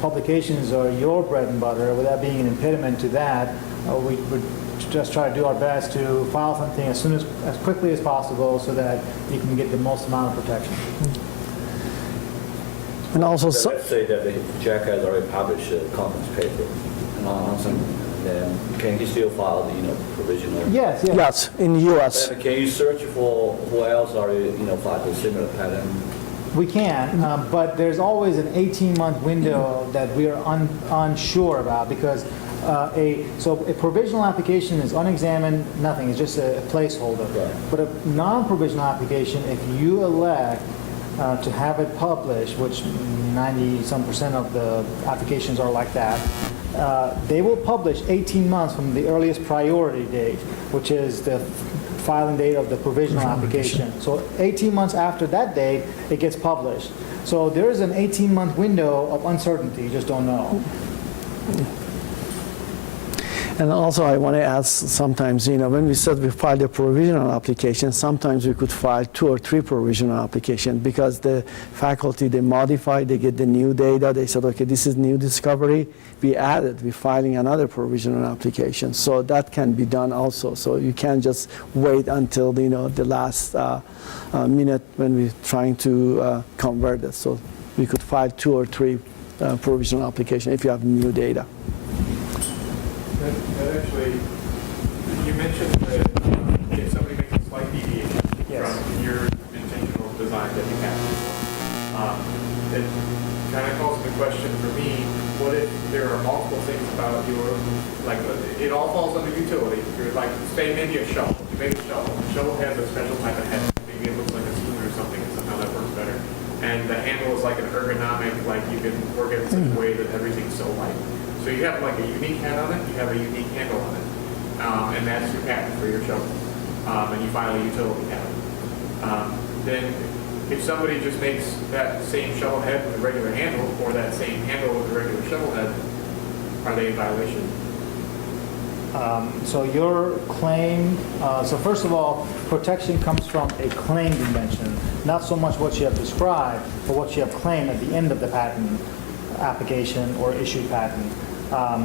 publications are your bread and butter. Without being an impediment to that, we would just try to do our best to file something as quickly as possible so that you can get the most amount of protection. And also, So let's say that Jack has already published a conference paper on some, then can he still file the provisional? Yes, yes. yes, in the U.S. And can you search for who else already filed a similar patent? We can, but there's always an 18-month window that we are unsure about because a provisional application is unexamined, nothing, it's just a placeholder. Right. But a non-provisional application, if you elect to have it published, which 90-some% of the applications are like that, they will publish 18 months from the earliest priority date, which is the filing date of the provisional application. So 18 months after that date, it gets published. So there is an 18-month window of uncertainty, you just don't know. And also I want to add sometimes, when we said we filed a provisional application, sometimes we could file 2 or 3 provisional applications because the faculty, they modify, they get the new data, they said, okay, this is new discovery, we added, we're filing another provisional application. So that can be done also. So you can't just wait until, the last minute when we're trying to convert it. So we could file 2 or 3 provisional applications if you have new data. That actually, you mentioned that if somebody makes a slight deviation Yes. from your intentional design that you have, it kind of calls into question for me, what if there are multiple things about your, like, it all falls under utility. You're like, say maybe a shovel. You made a shovel. The shovel has a special type of head. Maybe it looks like a spoon or something, and somehow that works better. And the handle is like an ergonomic, like you can work it in such a way that everything's so light. So you have like a unique head on it, you have a unique handle on it, and that's your patent for your shovel, and you file a utility patent. Then if somebody just makes that same shovel head with a regular handle, or that same handle with a regular shovel head, are they in violation? So your claim, so first of all, protection comes from a claimed invention, not so much what you have described, but what you have claimed at the end of the patent application or issued patent.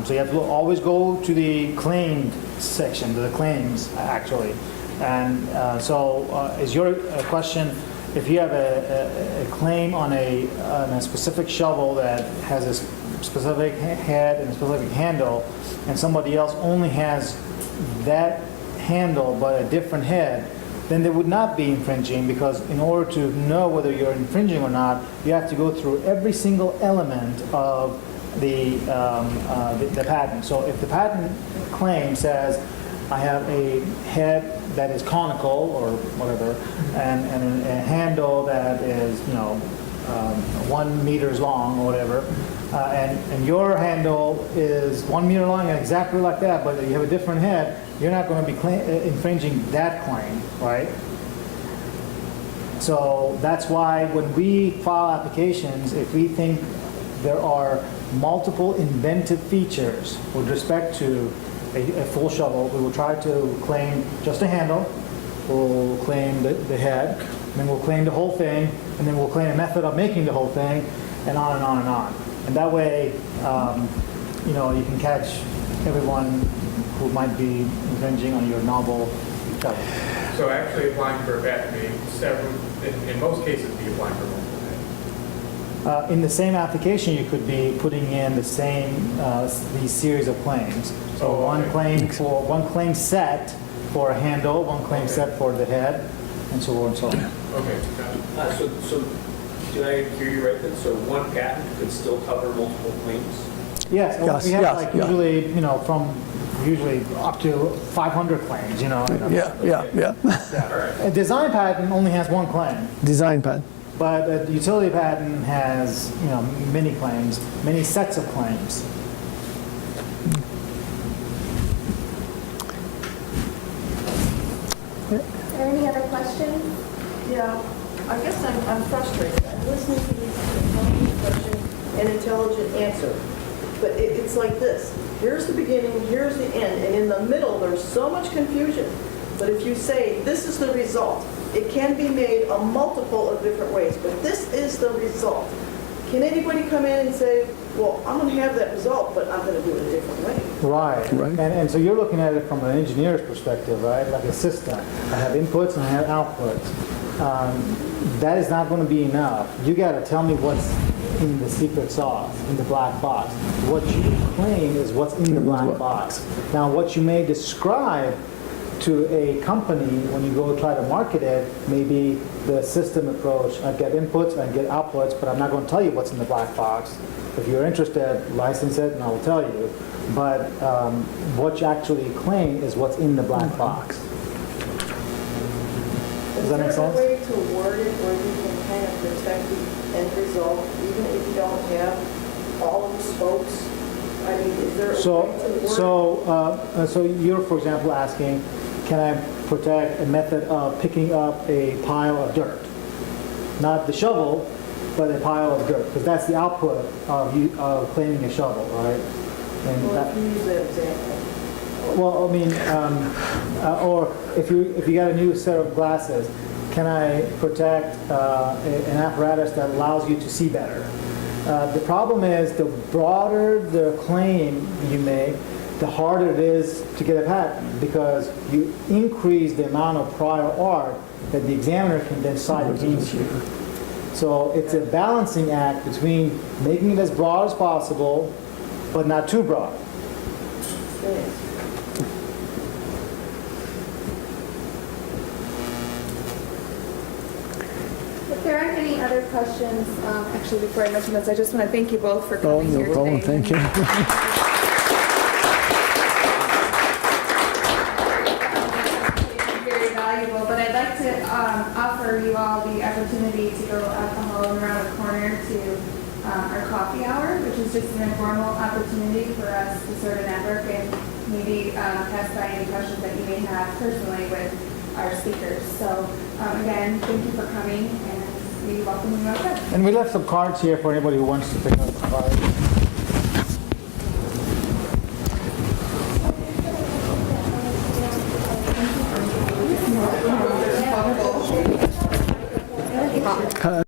So you have to always go to the claimed section, to the claims, actually. And so is your question, if you have a claim on a specific shovel that has a specific head and a specific handle, and somebody else only has that handle but a different head, then they would not be infringing, because in order to know whether you're infringing or not, you have to go through every single element of the patent. So if the patent claim says, I have a head that is conical or whatever, and a handle that is 1 meter long or whatever, and your handle is 1 meter long and exactly like that, but you have a different head, you're not going to be infringing that claim, right? So that's why when we file applications, if we think there are multiple inventive features with respect to a full shovel, we will try to claim just a handle, we'll claim the head, and then we'll claim the whole thing, and then we'll claim a method of making the whole thing, and on and on and on. And that way, you know, you can catch everyone who might be infringing on your novel shovel. So actually applying for a patent may in most cases be applying for multiple patents. In the same application, you could be putting in the same, these series of claims. So Oh, one okay. one claim set for a handle, one claim Okay. set for the head, and so on and so on. Okay, gotcha. So did I hear you right then? So one patent could still cover multiple claims? Yes, Yes, we have yes, like yeah. usually, you know, from usually up to 500 claims, you know. Yeah. A design patent only has one claim, Design patent. but a utility patent has, you know, many claims, many sets of claims. Are there any other questions? Yeah, I guess I'm frustrated. I'm listening to these intelligent questions and intelligent answer. But it's like this. Here's the beginning, here's the end, and in the middle, there's so much confusion. But if you say, this is the result, it can be made a multiple of different ways, but this is the result. Can anybody come in and say, well, I'm going to have that result, but I'm going to do it a different way? Right. Right. And so you're looking at it from an engineer's perspective, right? Like a system. I have inputs and I have outputs. That is not going to be enough. You got to tell me what's in the secret sauce, in the black box. What you claim is what's in the black box. Now, what you may describe to a company when you go try to market it may be the system approach. I get inputs, I get outputs, but I'm not going to tell you what's in the black box. If you're interested, license it and I will tell you. But what you actually claim is what's in the black box. Does that make sense? Is there a way to word it where you can kind of protect the end result, even if you don't have all of the spokes? I mean, is there a way to word it? So you're, for example, asking, can I protect a method of picking up a pile of dirt? Not the shovel, but a pile of dirt, because that's the output of claiming a shovel, right? And Well, that, if you use that example. well, I mean, or if you got a new set of glasses, can I protect an apparatus that allows you to see better? The problem is the broader the claim you make, the harder it is to get a patent because you increase the amount of prior art that the examiner can then cite against you. So it's a balancing act between making it as broad as possible, but not too broad. Yes. If there aren't any other questions, actually, before I mention this, I just want to thank you both for Oh, coming no here problem. today. Thank you. Very valuable, but I'd like to offer you all the opportunity to go alcohol around the corner to our coffee hour, which is just an informal opportunity for us to sort of network and maybe pass by any questions that you may have personally with our speakers. So again, thank you for coming, and we welcome you outside. And we left some cards here for anybody who wants to pick up a card.